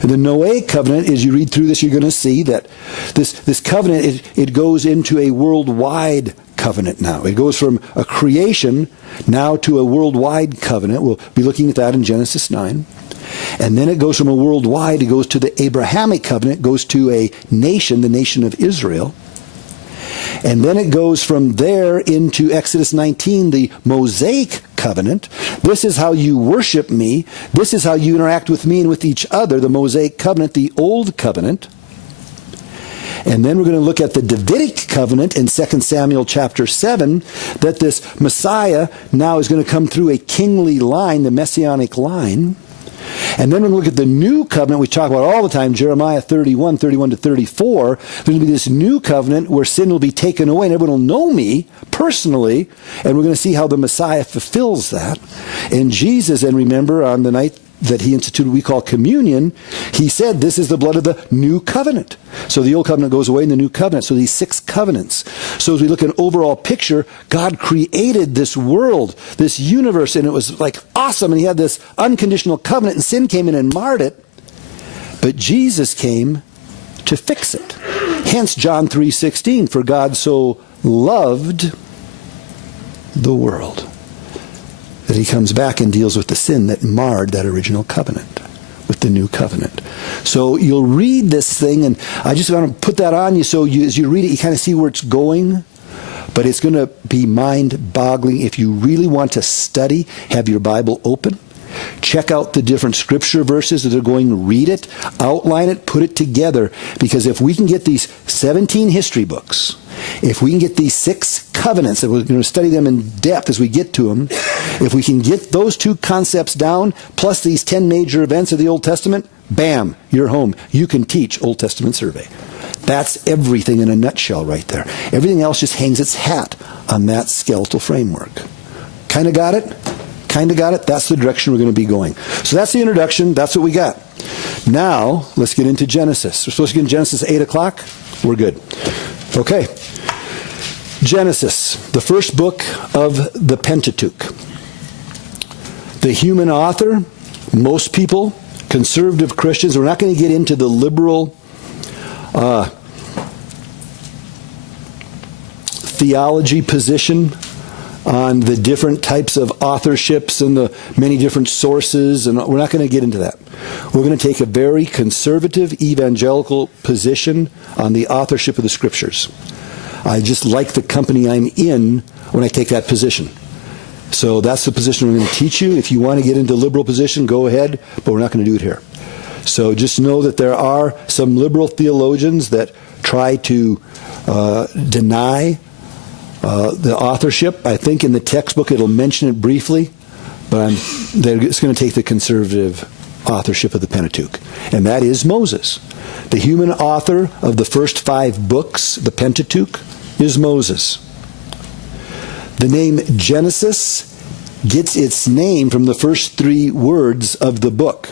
And the Noahic covenant, as you read through this, you're going to see that this covenant, it goes into a worldwide covenant now. It goes from a creation now to a worldwide covenant. We'll be looking at that in Genesis 9. And then it goes from a worldwide, it goes to the Abrahamic covenant, goes to a nation, the nation of Israel. And then it goes from there into Exodus 19, the Mosaic covenant. This is how you worship me. This is how you interact with me and with each other, the Mosaic covenant, the Old covenant. And then we're going to look at the Davidic covenant in 2 Samuel chapter 7, that this Messiah now is going to come through a kingly line, the Messianic line. And then when we look at the new covenant, we talk about all the time, Jeremiah 31 to 34, there's going to be this new covenant where sin will be taken away and everyone will know me personally, and we're going to see how the Messiah fulfills that. And Jesus, and remember, on the night that he instituted we call communion, he said this is the blood of the new covenant. So the old covenant goes away in the new covenant. So these 6 covenants. So as we look at an overall picture, God created this world, this universe, and it was like awesome. And he had this unconditional covenant, and sin came in and marred it. But Jesus came to fix it. Hence John 3:16, for God so loved the world, that he comes back and deals with the sin that marred that original covenant with the new covenant. So you'll read this thing, and I just want to put that on you so as you read it, you kind of see where it's going. But it's going to be mind-boggling. If you really want to study, have your Bible open. Check out the different scripture verses that are going, read it, outline it, put it together. Because if we can get these 17 history books, if we can get these 6 covenants, that we're going to study them in depth as we get to them, if we can get those 2 concepts down, plus these 10 major events of the Old Testament, bam, you're home. You can teach Old Testament survey. That's everything in a nutshell right there. Everything else just hangs its hat on that skeletal framework. Kind of got it? Kind of got it? That's the direction we're going to be going. So that's the introduction. That's what we got. Now, let's get into Genesis. We're supposed to get in Genesis at 8 o'clock. We're good. Okay. Genesis, the first book of the Pentateuch. The human author, most people conservative Christians, we're not going to get into the liberal theology position on the different types of authorships and the many different sources, and we're not going to get into that. We're going to take a very conservative evangelical position on the authorship of the Scriptures. I just like the company I'm in when I take that position. So that's the position we're going to teach you. If you want to get into a liberal position, go ahead, but we're not going to do it here. So just know that there are some liberal theologians that try to deny the authorship. I think in the textbook it'll mention it briefly, but it's going to take the conservative authorship of the Pentateuch. And that is Moses. The human author of the first 5 books, the Pentateuch, is Moses. The name Genesis gets its name from the first 3 words of the book.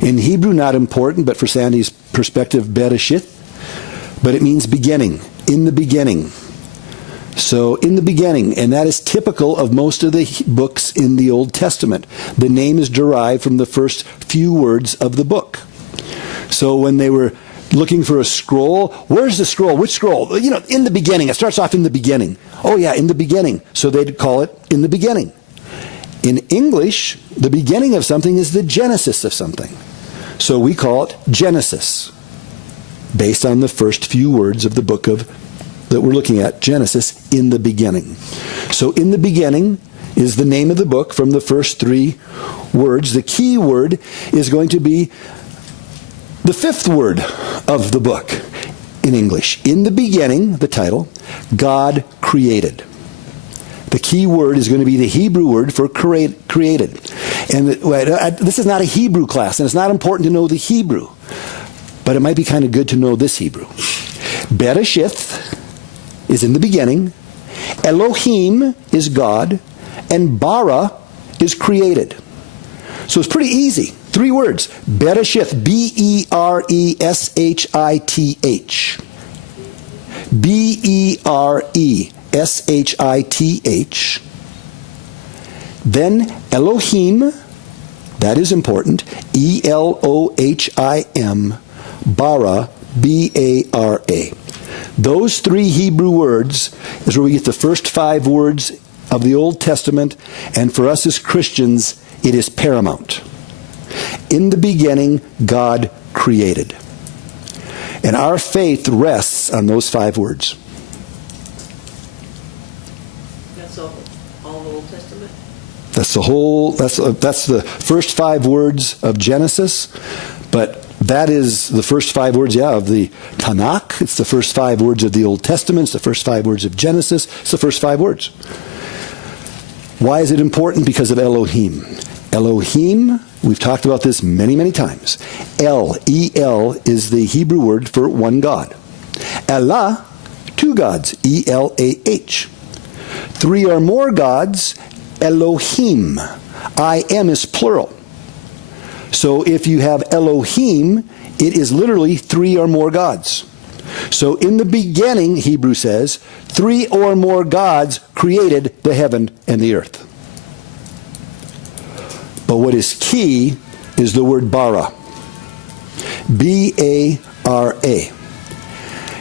In Hebrew, not important, but for Sandy's perspective, Bereshith, but it means beginning, in the beginning. So, in the beginning, and that is typical of most of the books in the Old Testament. The name is derived from the first few words of the book. So, when they were looking for a scroll, where's the scroll? Which scroll? You know, in the beginning. It starts off in the beginning. Oh, yeah, in the beginning. So, they'd call it in the beginning. In English, the beginning of something is the genesis of something. So, we call it Genesis, based on the first few words of the book that we're looking at, Genesis, in the beginning. So in the beginning is the name of the book from the first 3 words. The key word is going to be the 5th word of the book in English. In the beginning, the title, God created. The key word is going to be the Hebrew word for created. And this is not a Hebrew class, and it's not important to know the Hebrew, but it might be kind of good to know this Hebrew. Bereshith is in the beginning, Elohim is God, and bara is created. So it's pretty easy. 3 words. Bereshith, B-E-R-E-S-H-I-T-H. B-E-R-E-S-H-I-T-H. Then Elohim, that is important, E-L-O-H-I-M, bara, B-A-R-A. Those 3 Hebrew words is where we get the first 5 words of the Old Testament, and for us as Christians, it is paramount. In the beginning, God created. And our faith rests on those 5 words. That's all the Old Testament? That's the first 5 words of Genesis, but that is the first 5 words, of the Tanakh. It's the first 5 words of the Old Testament. It's the first 5 words of Genesis. It's the first 5 words. Why is it important? Because of Elohim. Elohim, we've talked about this many, many times. El, E-L, is the Hebrew word for one God. Allah, 2 gods, E-L-A-H. 3 or more gods, Elohim. I-M is plural. So if you have Elohim, it is literally 3 or more gods. So in the beginning, Hebrew says, 3 or more gods created the heaven and the earth. But what is key is the word bara. B-A-R-A.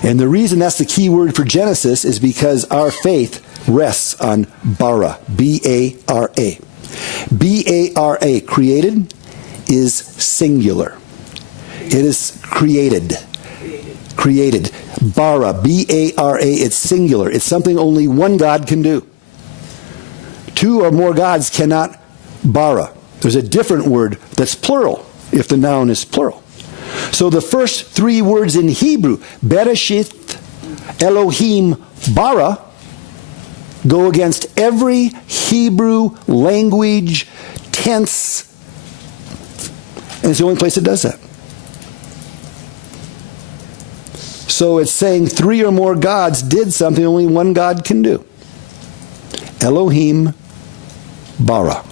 And the reason that's the key word for Genesis is because our faith rests on bara. B-A-R-A. B-A-R-A, created, is singular. It is created. Created. Bara, B-A-R-A, it's singular. It's something only one God can do. 2 or more gods cannot bara. There's a different word that's plural if the noun is plural. So the first 3 words in Hebrew, Bereshith, Elohim, bara, go against every Hebrew language tense, and it's the only place it does that. So it's saying 3 or more gods did something only one God can do. Elohim, bara.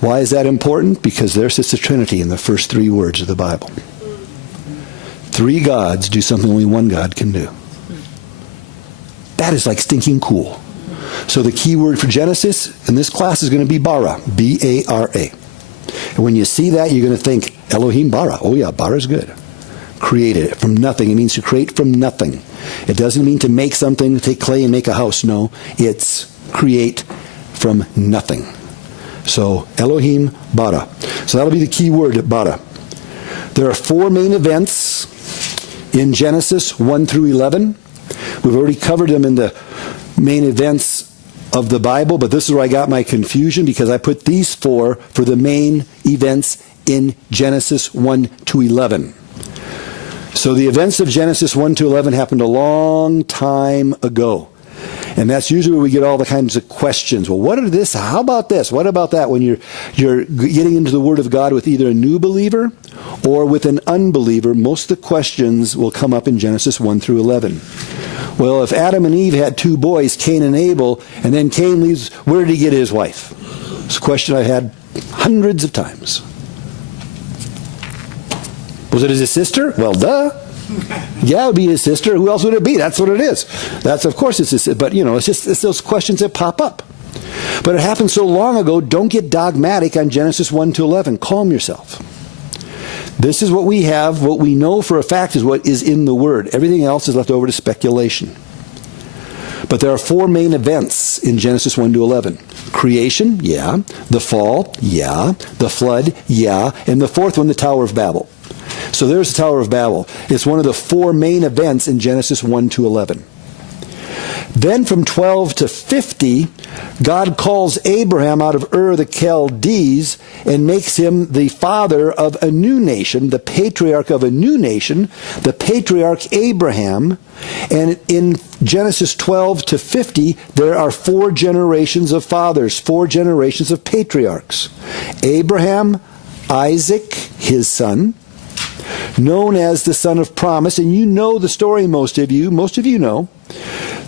Why is that important? Because there sits the Trinity in the first 3 words of the Bible. 3 gods do something only one God can do. That is like stinking cool. So the key word for Genesis in this class is going to be bara, B-A-R-A. And when you see that, you're going to think, Elohim bara. Oh yeah, bara is good. Created it from nothing. It means to create from nothing. It doesn't mean to make something, take clay and make a house. No, it's create from nothing. So Elohim bara. So that'll be the key word, bara. There are 4 main events in Genesis 1 through 11. We've already covered them in the main events of the Bible, but this is where I got my confusion, because I put these 4 for the main events in Genesis 1 to 11. So the events of Genesis 1 to 11 happened a long time ago. And that's usually where we get all the kinds of questions. Well, what are this? How about this? What about that? When you're getting into the Word of God with either a new believer or with an unbeliever, most of the questions will come up in Genesis 1 through 11. Well, if Adam and Eve had 2 boys, Cain and Abel, and then Cain leaves, where did he get his wife? It's a question I've had hundreds of times. Was it his sister? Well, duh. Yeah, it would be his sister. Who else would it be? That's what it is. That's, of course, it's his sister. But, it's those questions that pop up. But it happened so long ago, don't get dogmatic on Genesis 1 to 11. Calm yourself. This is what we have. What we know for a fact is what is in the Word. Everything else is left over to speculation. But there are 4 main events in Genesis 1 to 11. Creation, yeah. The fall, yeah. The flood, yeah. And the 4th one, the Tower of Babel. So there's the Tower of Babel. It's one of the 4 main events in Genesis 1 to 11. Then from 12 to 50, God calls Abraham out of Ur the Chaldees and makes him the father of a new nation, the patriarch of a new nation, the patriarch Abraham. And in Genesis 12 to 50, there are 4 generations of fathers, 4 generations of patriarchs. Abraham, Isaac, his son, known as the son of promise. And you know the story, most of you know,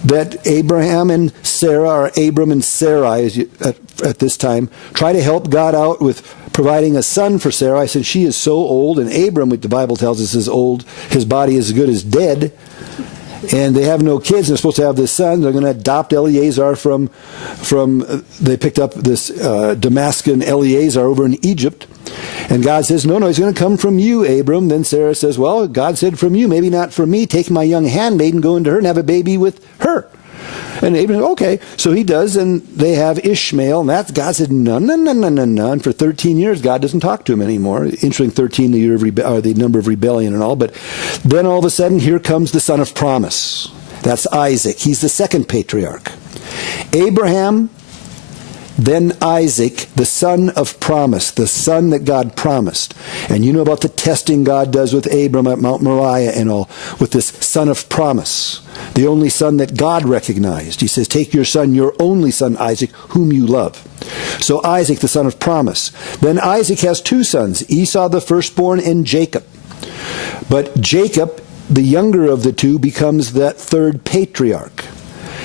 that Abraham and Sarah, or Abram and Sarai at this time, try to help God out with providing a son for Sarai, since she is so old, and Abram, what the Bible tells us, is old. His body is as good as dead. And they have no kids, and they're supposed to have this son. They're going to adopt Eliezer from they picked up this Damascus Eliezer over in Egypt. And God says, no, he's going to come from you, Abram. Then Sarah says, well, God said from you, maybe not from me. Take my young handmaiden, go into her and have a baby with her. And Abram said, okay. So he does, and they have Ishmael. And that's, God said, no. And for 13 years, God doesn't talk to him anymore. Interesting, 13, the year of the number of rebellion and all. But then all of a sudden, here comes the son of promise. That's Isaac. He's the second patriarch. Abraham, then Isaac, the son of promise, the son that God promised. And you know about the testing God does with Abram at Mount Moriah and all, with this son of promise, the only son that God recognized. He says, take your son, your only son, Isaac, whom you love. So Isaac, the son of promise. Then Isaac has 2 sons, Esau the firstborn and Jacob. But Jacob, the younger of the 2, becomes that 3rd patriarch.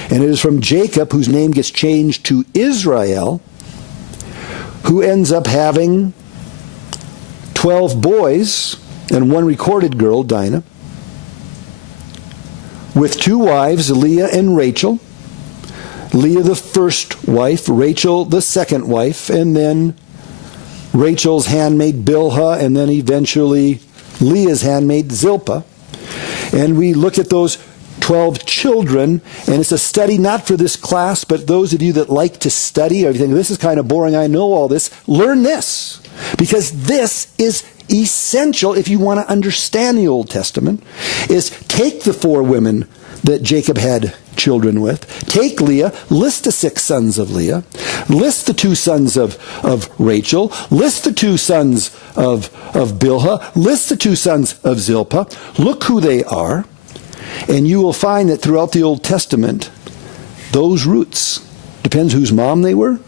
And it is from Jacob, whose name gets changed to Israel, who ends up having 12 boys and 1 recorded girl, Dinah, with 2 wives, Leah and Rachel. Leah the first wife, Rachel the second wife, and then Rachel's handmaid Bilhah, and then eventually Leah's handmaid Zilpah. And we look at those 12 children, and it's a study not for this class, but those of you that like to study, or you think, this is kind of boring, I know all this, learn this. Because this is essential if you want to understand the Old Testament, is take the 4 women that Jacob had children with, take Leah, list the 6 sons of Leah, list the 2 sons of Rachel, list the 2 sons of Bilhah, list the 2 sons of Zilpah, look who they are, and you will find that throughout the Old Testament, those roots, depends whose mom they were,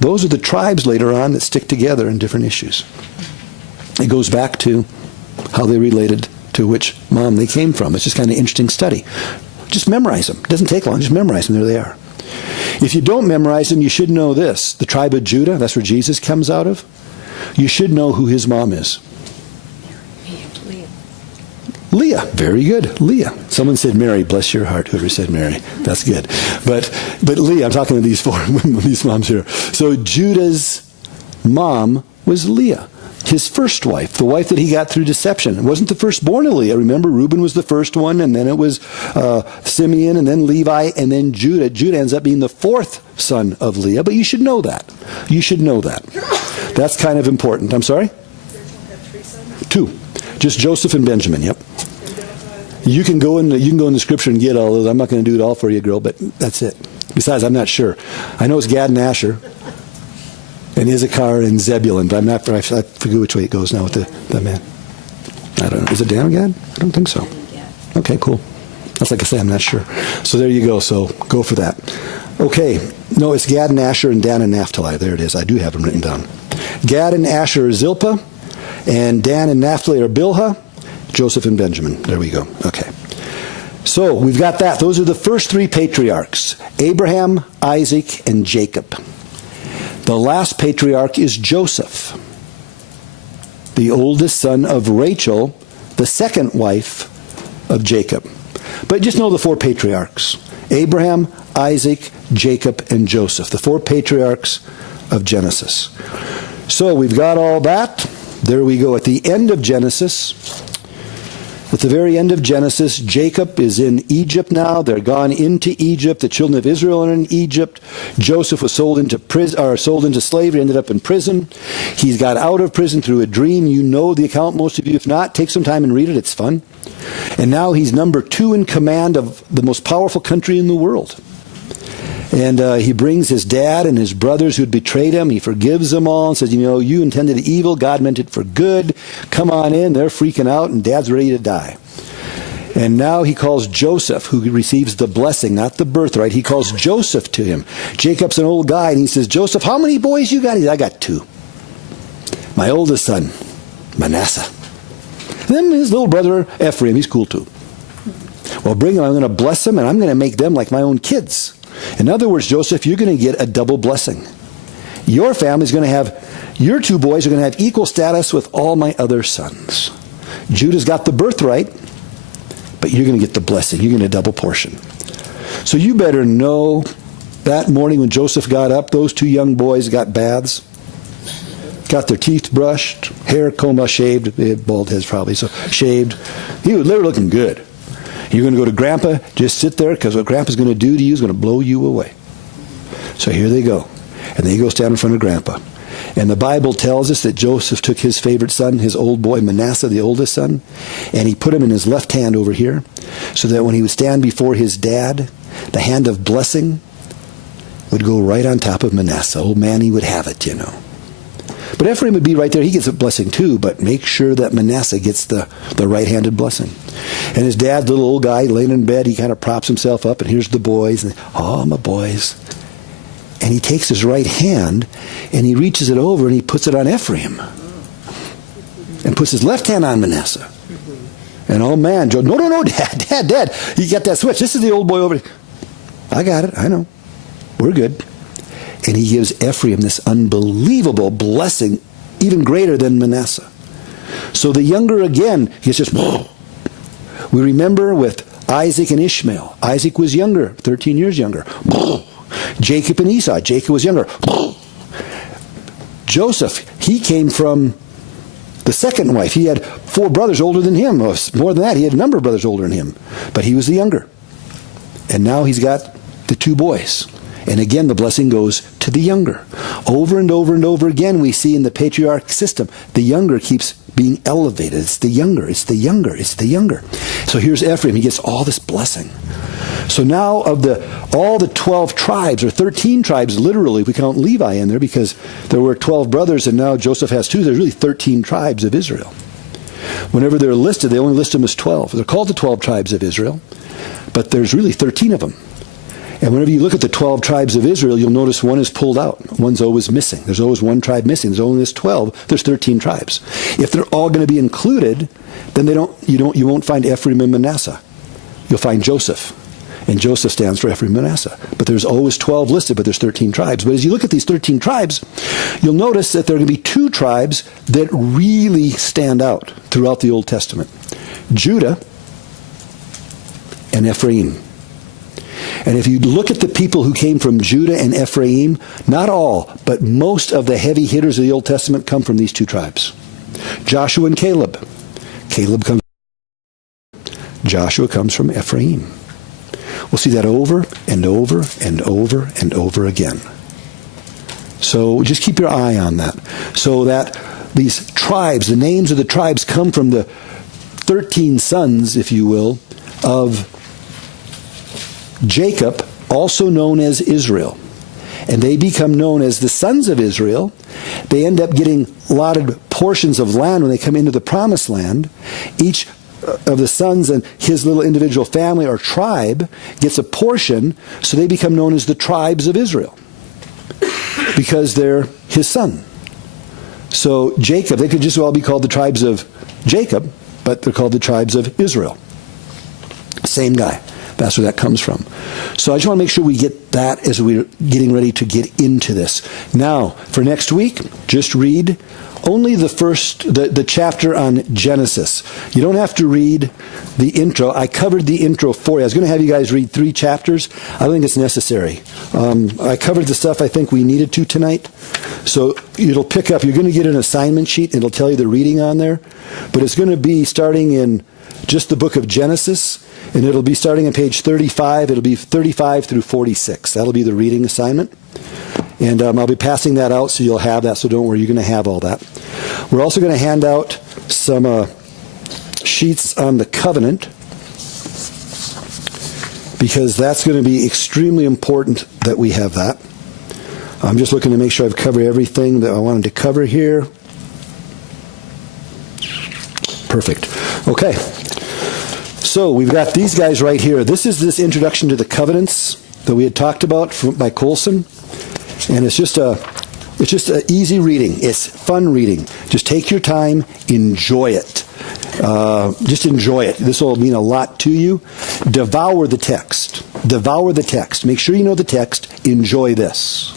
those are the tribes later on that stick together in different issues. It goes back to how they related to which mom they came from. It's just kind of an interesting study. Just memorize them. It doesn't take long. Just memorize them. There they are. If you don't memorize them, you should know this. The tribe of Judah, that's where Jesus comes out of. You should know who his mom is. Leah. Very good. Leah. Someone said Mary. Bless your heart. Whoever said Mary. That's good. But Leah, I'm talking to these 4 women, these moms here. So Judah's mom was Leah, his first wife, the wife that he got through deception. It wasn't the firstborn of Leah. Remember, Reuben was the first one, and then it was Simeon, and then Levi, and then Judah. Judah ends up being the fourth son of Leah, but you should know that. You should know that. That's kind of important. I'm sorry? Two. Just Joseph and Benjamin, yep. You can go in the scripture and get all those. I'm not going to do it all for you, girl, but that's it. Besides, I'm not sure. I know it's Gad and Asher, and Issachar and Zebulun, but I forget which way it goes now with the man. I don't know. Is it Dan or Gad? I don't think so. Okay, cool. That's like I say, I'm not sure. So there you go. So go for that. Okay. No, it's Gad and Asher and Dan and Naphtali. There it is. I do have them written down. Gad and Asher are Zilpah, and Dan and Naphtali are Bilhah, Joseph and Benjamin. There we go. Okay. So we've got that. Those are the first three patriarchs, Abraham, Isaac, and Jacob. The last patriarch is Joseph, the oldest son of Rachel, the second wife of Jacob. But just know the four patriarchs, Abraham, Isaac, Jacob, and Joseph, the four patriarchs of Genesis. So we've got all that. There we go. At the end of Genesis, at the very end of Genesis, Jacob is in Egypt now. They're gone into Egypt. The children of Israel are in Egypt. Joseph was sold into slavery, ended up in prison. He's got out of prison through a dream. You know the account, most of you. If not, take some time and read it. It's fun. And now he's number 2 in command of the most powerful country in the world. And he brings his dad and his brothers who had betrayed him. He forgives them all and says, you know, you intended evil. God meant it for good. Come on in. They're freaking out, and dad's ready to die. And now he calls Joseph, who receives the blessing, not the birthright. He calls Joseph to him. Jacob's an old guy, and he says, Joseph, how many boys you got? He says, I got 2. My oldest son, Manasseh. And then his little brother, Ephraim, he's cool too. Well, bring him. I'm going to bless them, and I'm going to make them like my own kids. In other words, Joseph, you're going to get a double blessing. Your family's going to have, your 2 boys are going to have equal status with all my other sons. Judah's got the birthright, but you're going to get the blessing. You're going to get a double portion. So you better know that morning when Joseph got up, those 2 young boys got baths, got their teeth brushed, hair combed, shaved, they had bald heads probably, so shaved. They were looking good. You're going to go to Grandpa, just sit there, because what Grandpa's going to do to you is going to blow you away. So here they go. And they go stand in front of Grandpa. And the Bible tells us that Joseph took his favorite son, his old boy Manasseh, the oldest son, and he put him in his left hand over here, so that when he would stand before his dad, the hand of blessing would go right on top of Manasseh. Old man, he would have it, you know. But Ephraim would be right there. He gets a blessing too, but make sure that Manasseh gets the right-handed blessing. And his dad, little old guy, laying in bed, he kind of props himself up, and here's the boys. And, oh, my boys. And he takes his right hand, and he reaches it over, and he puts it on Ephraim. And puts his left hand on Manasseh. And oh, man, Joe, no, Dad, you got that switch. This is the old boy over here. I got it. I know. We're good. And he gives Ephraim this unbelievable blessing, even greater than Manasseh. So the younger, again, he's just, whoa. We remember with Isaac and Ishmael. Isaac was younger, 13 years younger. Whoa. Jacob and Esau. Jacob was younger. Whoa. Joseph, he came from the second wife. He had 4 brothers older than him. More than that, he had a number of brothers older than him. But he was the younger. And now he's got the 2 boys. And again, the blessing goes to the younger. Over and over and over again, we see in the patriarch system, the younger keeps being elevated. It's the younger, it's the younger, it's the younger. So here's Ephraim. He gets all this blessing. So now of all the 12 tribes, or 13 tribes, literally, if we count Levi in there, because there were 12 brothers and now Joseph has 2, there's really 13 tribes of Israel. Whenever they're listed, they only list them as 12. They're called the 12 tribes of Israel, but there's really 13 of them. And whenever you look at the 12 tribes of Israel, you'll notice one is pulled out. One's always missing. There's always one tribe missing. There's only 12. There's 13 tribes. If they're all going to be included, then you won't find Ephraim and Manasseh. You'll find Joseph. And Joseph stands for Ephraim and Manasseh. But there's always 12 listed, but there's 13 tribes. But as you look at these 13 tribes, you'll notice that there are going to be 2 tribes that really stand out throughout the Old Testament. Judah and Ephraim. And if you look at the people who came from Judah and Ephraim, not all, but most of the heavy hitters of the Old Testament come from these two tribes. Joshua and Caleb. Joshua comes from Ephraim. We'll see that over and over and over and over again. So just keep your eye on that. So that these tribes, the names of the tribes come from the 13 sons, if you will, of Jacob, also known as Israel. And they become known as the sons of Israel. They end up getting allotted portions of land when they come into the promised land. Each of the sons and his little individual family or tribe gets a portion, so they become known as the tribes of Israel because they're his son. So Jacob, they could just well be called the tribes of Jacob, but they're called the tribes of Israel. Same guy. That's where that comes from. So I just want to make sure we get that as we're getting ready to get into this. Now, for next week, just read only the chapter on Genesis. You don't have to read the intro. I covered the intro for you. I was going to have you guys read 3 chapters. I don't think it's necessary. I covered the stuff I think we needed to tonight. So it'll pick up. You're going to get an assignment sheet. It'll tell you the reading on there. But it's going to be starting in just the book of Genesis. And it'll be starting on page 35. It'll be 35 through 46. That'll be the reading assignment. And I'll be passing that out so you'll have that, so don't worry, you're going to have all that. We're also going to hand out some sheets on the covenant, because that's going to be extremely important that we have that. I'm just looking to make sure I've covered everything that I wanted to cover here. Perfect. Okay. So we've got these guys right here. This is this introduction to the covenants that we had talked about by Colson. And it's just a easy reading. It's fun reading. Just take your time, enjoy it. Just enjoy it. This will mean a lot to you. Devour the text. Devour the text. Make sure you know the text. Enjoy this.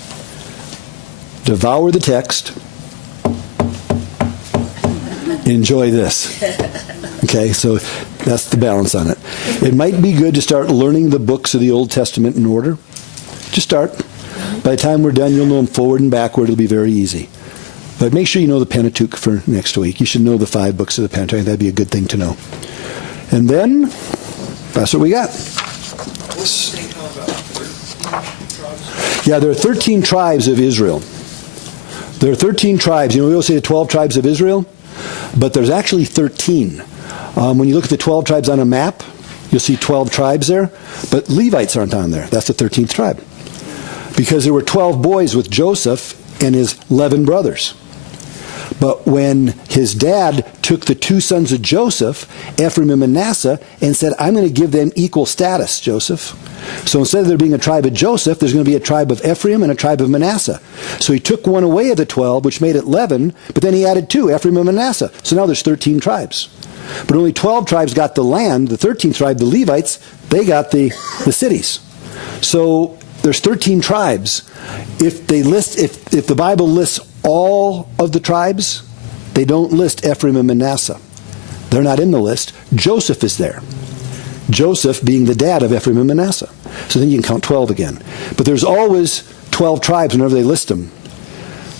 Devour the text. Enjoy this. Okay, so that's the balance on it. It might be good to start learning the books of the Old Testament in order. Just start. By the time we're done, you'll know them forward and backward. It'll be very easy. But make sure you know the Pentateuch for next week. You should know the 5 books of the Pentateuch. That'd be a good thing to know. And then, that's what we got. Yeah, there are 13 tribes of Israel. There are 13 tribes. You know, we always say the 12 tribes of Israel, but there's actually 13. When you look at the 12 tribes on a map, you'll see 12 tribes there, but Levites aren't on there. That's the 13th tribe. Because there were 12 boys with Joseph and his 11 brothers. But when his dad took the 2 sons of Joseph, Ephraim and Manasseh, and said, I'm going to give them equal status, Joseph. So instead of there being a tribe of Joseph, there's going to be a tribe of Ephraim and a tribe of Manasseh. So he took one away of the 12, which made it 11, but then he added 2, Ephraim and Manasseh. So now there's 13 tribes. But only 12 tribes got the land. The 13th tribe, the Levites, they got the cities. So there's 13 tribes. If the Bible lists all of the tribes, they don't list Ephraim and Manasseh. They're not in the list. Joseph is there. Joseph being the dad of Ephraim and Manasseh. So then you can count 12 again. But there's always 12 tribes whenever they list them.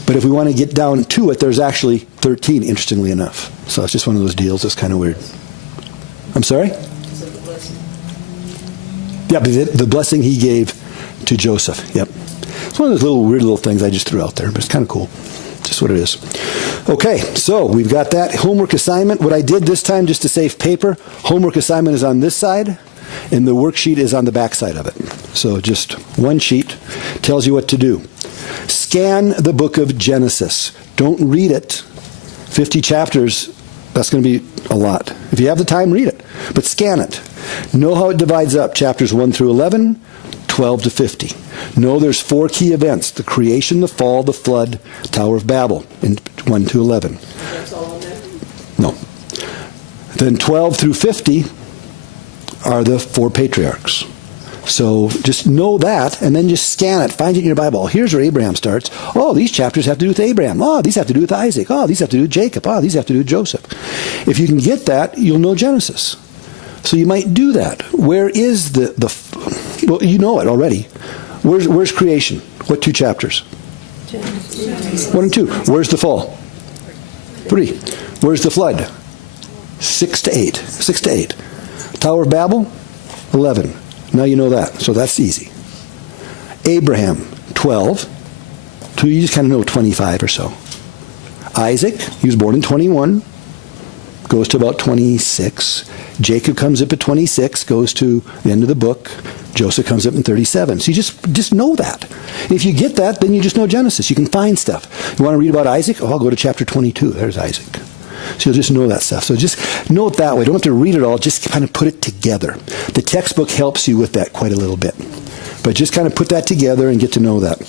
But if we want to get down to it, there's actually 13, interestingly enough. So it's just one of those deals that's kind of weird. I'm sorry? Yeah, but the blessing he gave to Joseph. Yep. It's one of those little weird little things I just threw out there, but it's kind of cool. Just what it is. Okay, so we've got that homework assignment. What I did this time, just to save paper, homework assignment is on this side, and the worksheet is on the back side of it. So just one sheet tells you what to do. Scan the book of Genesis. Don't read it. 50 chapters, that's going to be a lot. If you have the time, read it. But scan it. Know how it divides up. Chapters 1 through 11, 12 to 50. Know there's 4 key events: the creation, the fall, the flood, Tower of Babel, in 1 to 11. That's all in there? No. Then 12 through 50 are the 4 patriarchs. So just know that, and then just scan it. Find it in your Bible. Here's where Abraham starts. Oh, these chapters have to do with Abraham. Oh, these have to do with Isaac. Oh, these have to do with Jacob. Oh, these have to do with Joseph. If you can get that, you'll know Genesis. So you might do that. Where is the Well, you know it already. Where's creation? What 2 chapters? 1 and 2. Where's the fall? 3. Where's the flood? 6 to 8. 6 to 8. Tower of Babel? 11. Now you know that. So that's easy. Abraham, 12. So you just kind of know 25 or so. Isaac, he was born in 21. Goes to about 26. Jacob comes up at 26, goes to the end of the book. Joseph comes up in 37. So you just know that. And if you get that, then you just know Genesis. You can find stuff. You want to read about Isaac? Oh, I'll go to chapter 22. There's Isaac. So you'll just know that stuff. So just know it that way. Don't have to read it all. Just kind of put it together. The textbook helps you with that quite a little bit. But just kind of put that together and get to know that.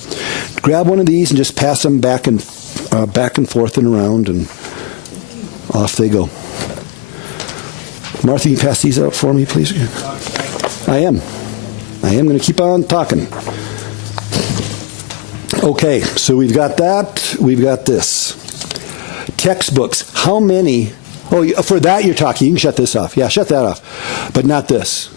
Grab one of these and just pass them back and forth and around, and off they go. Martha, you pass these out for me, please? I am going to keep on talking. Okay, so we've got that. We've got this. Textbooks. How many? Oh, for that you're talking. You can shut this off. Yeah, shut that off. But not this.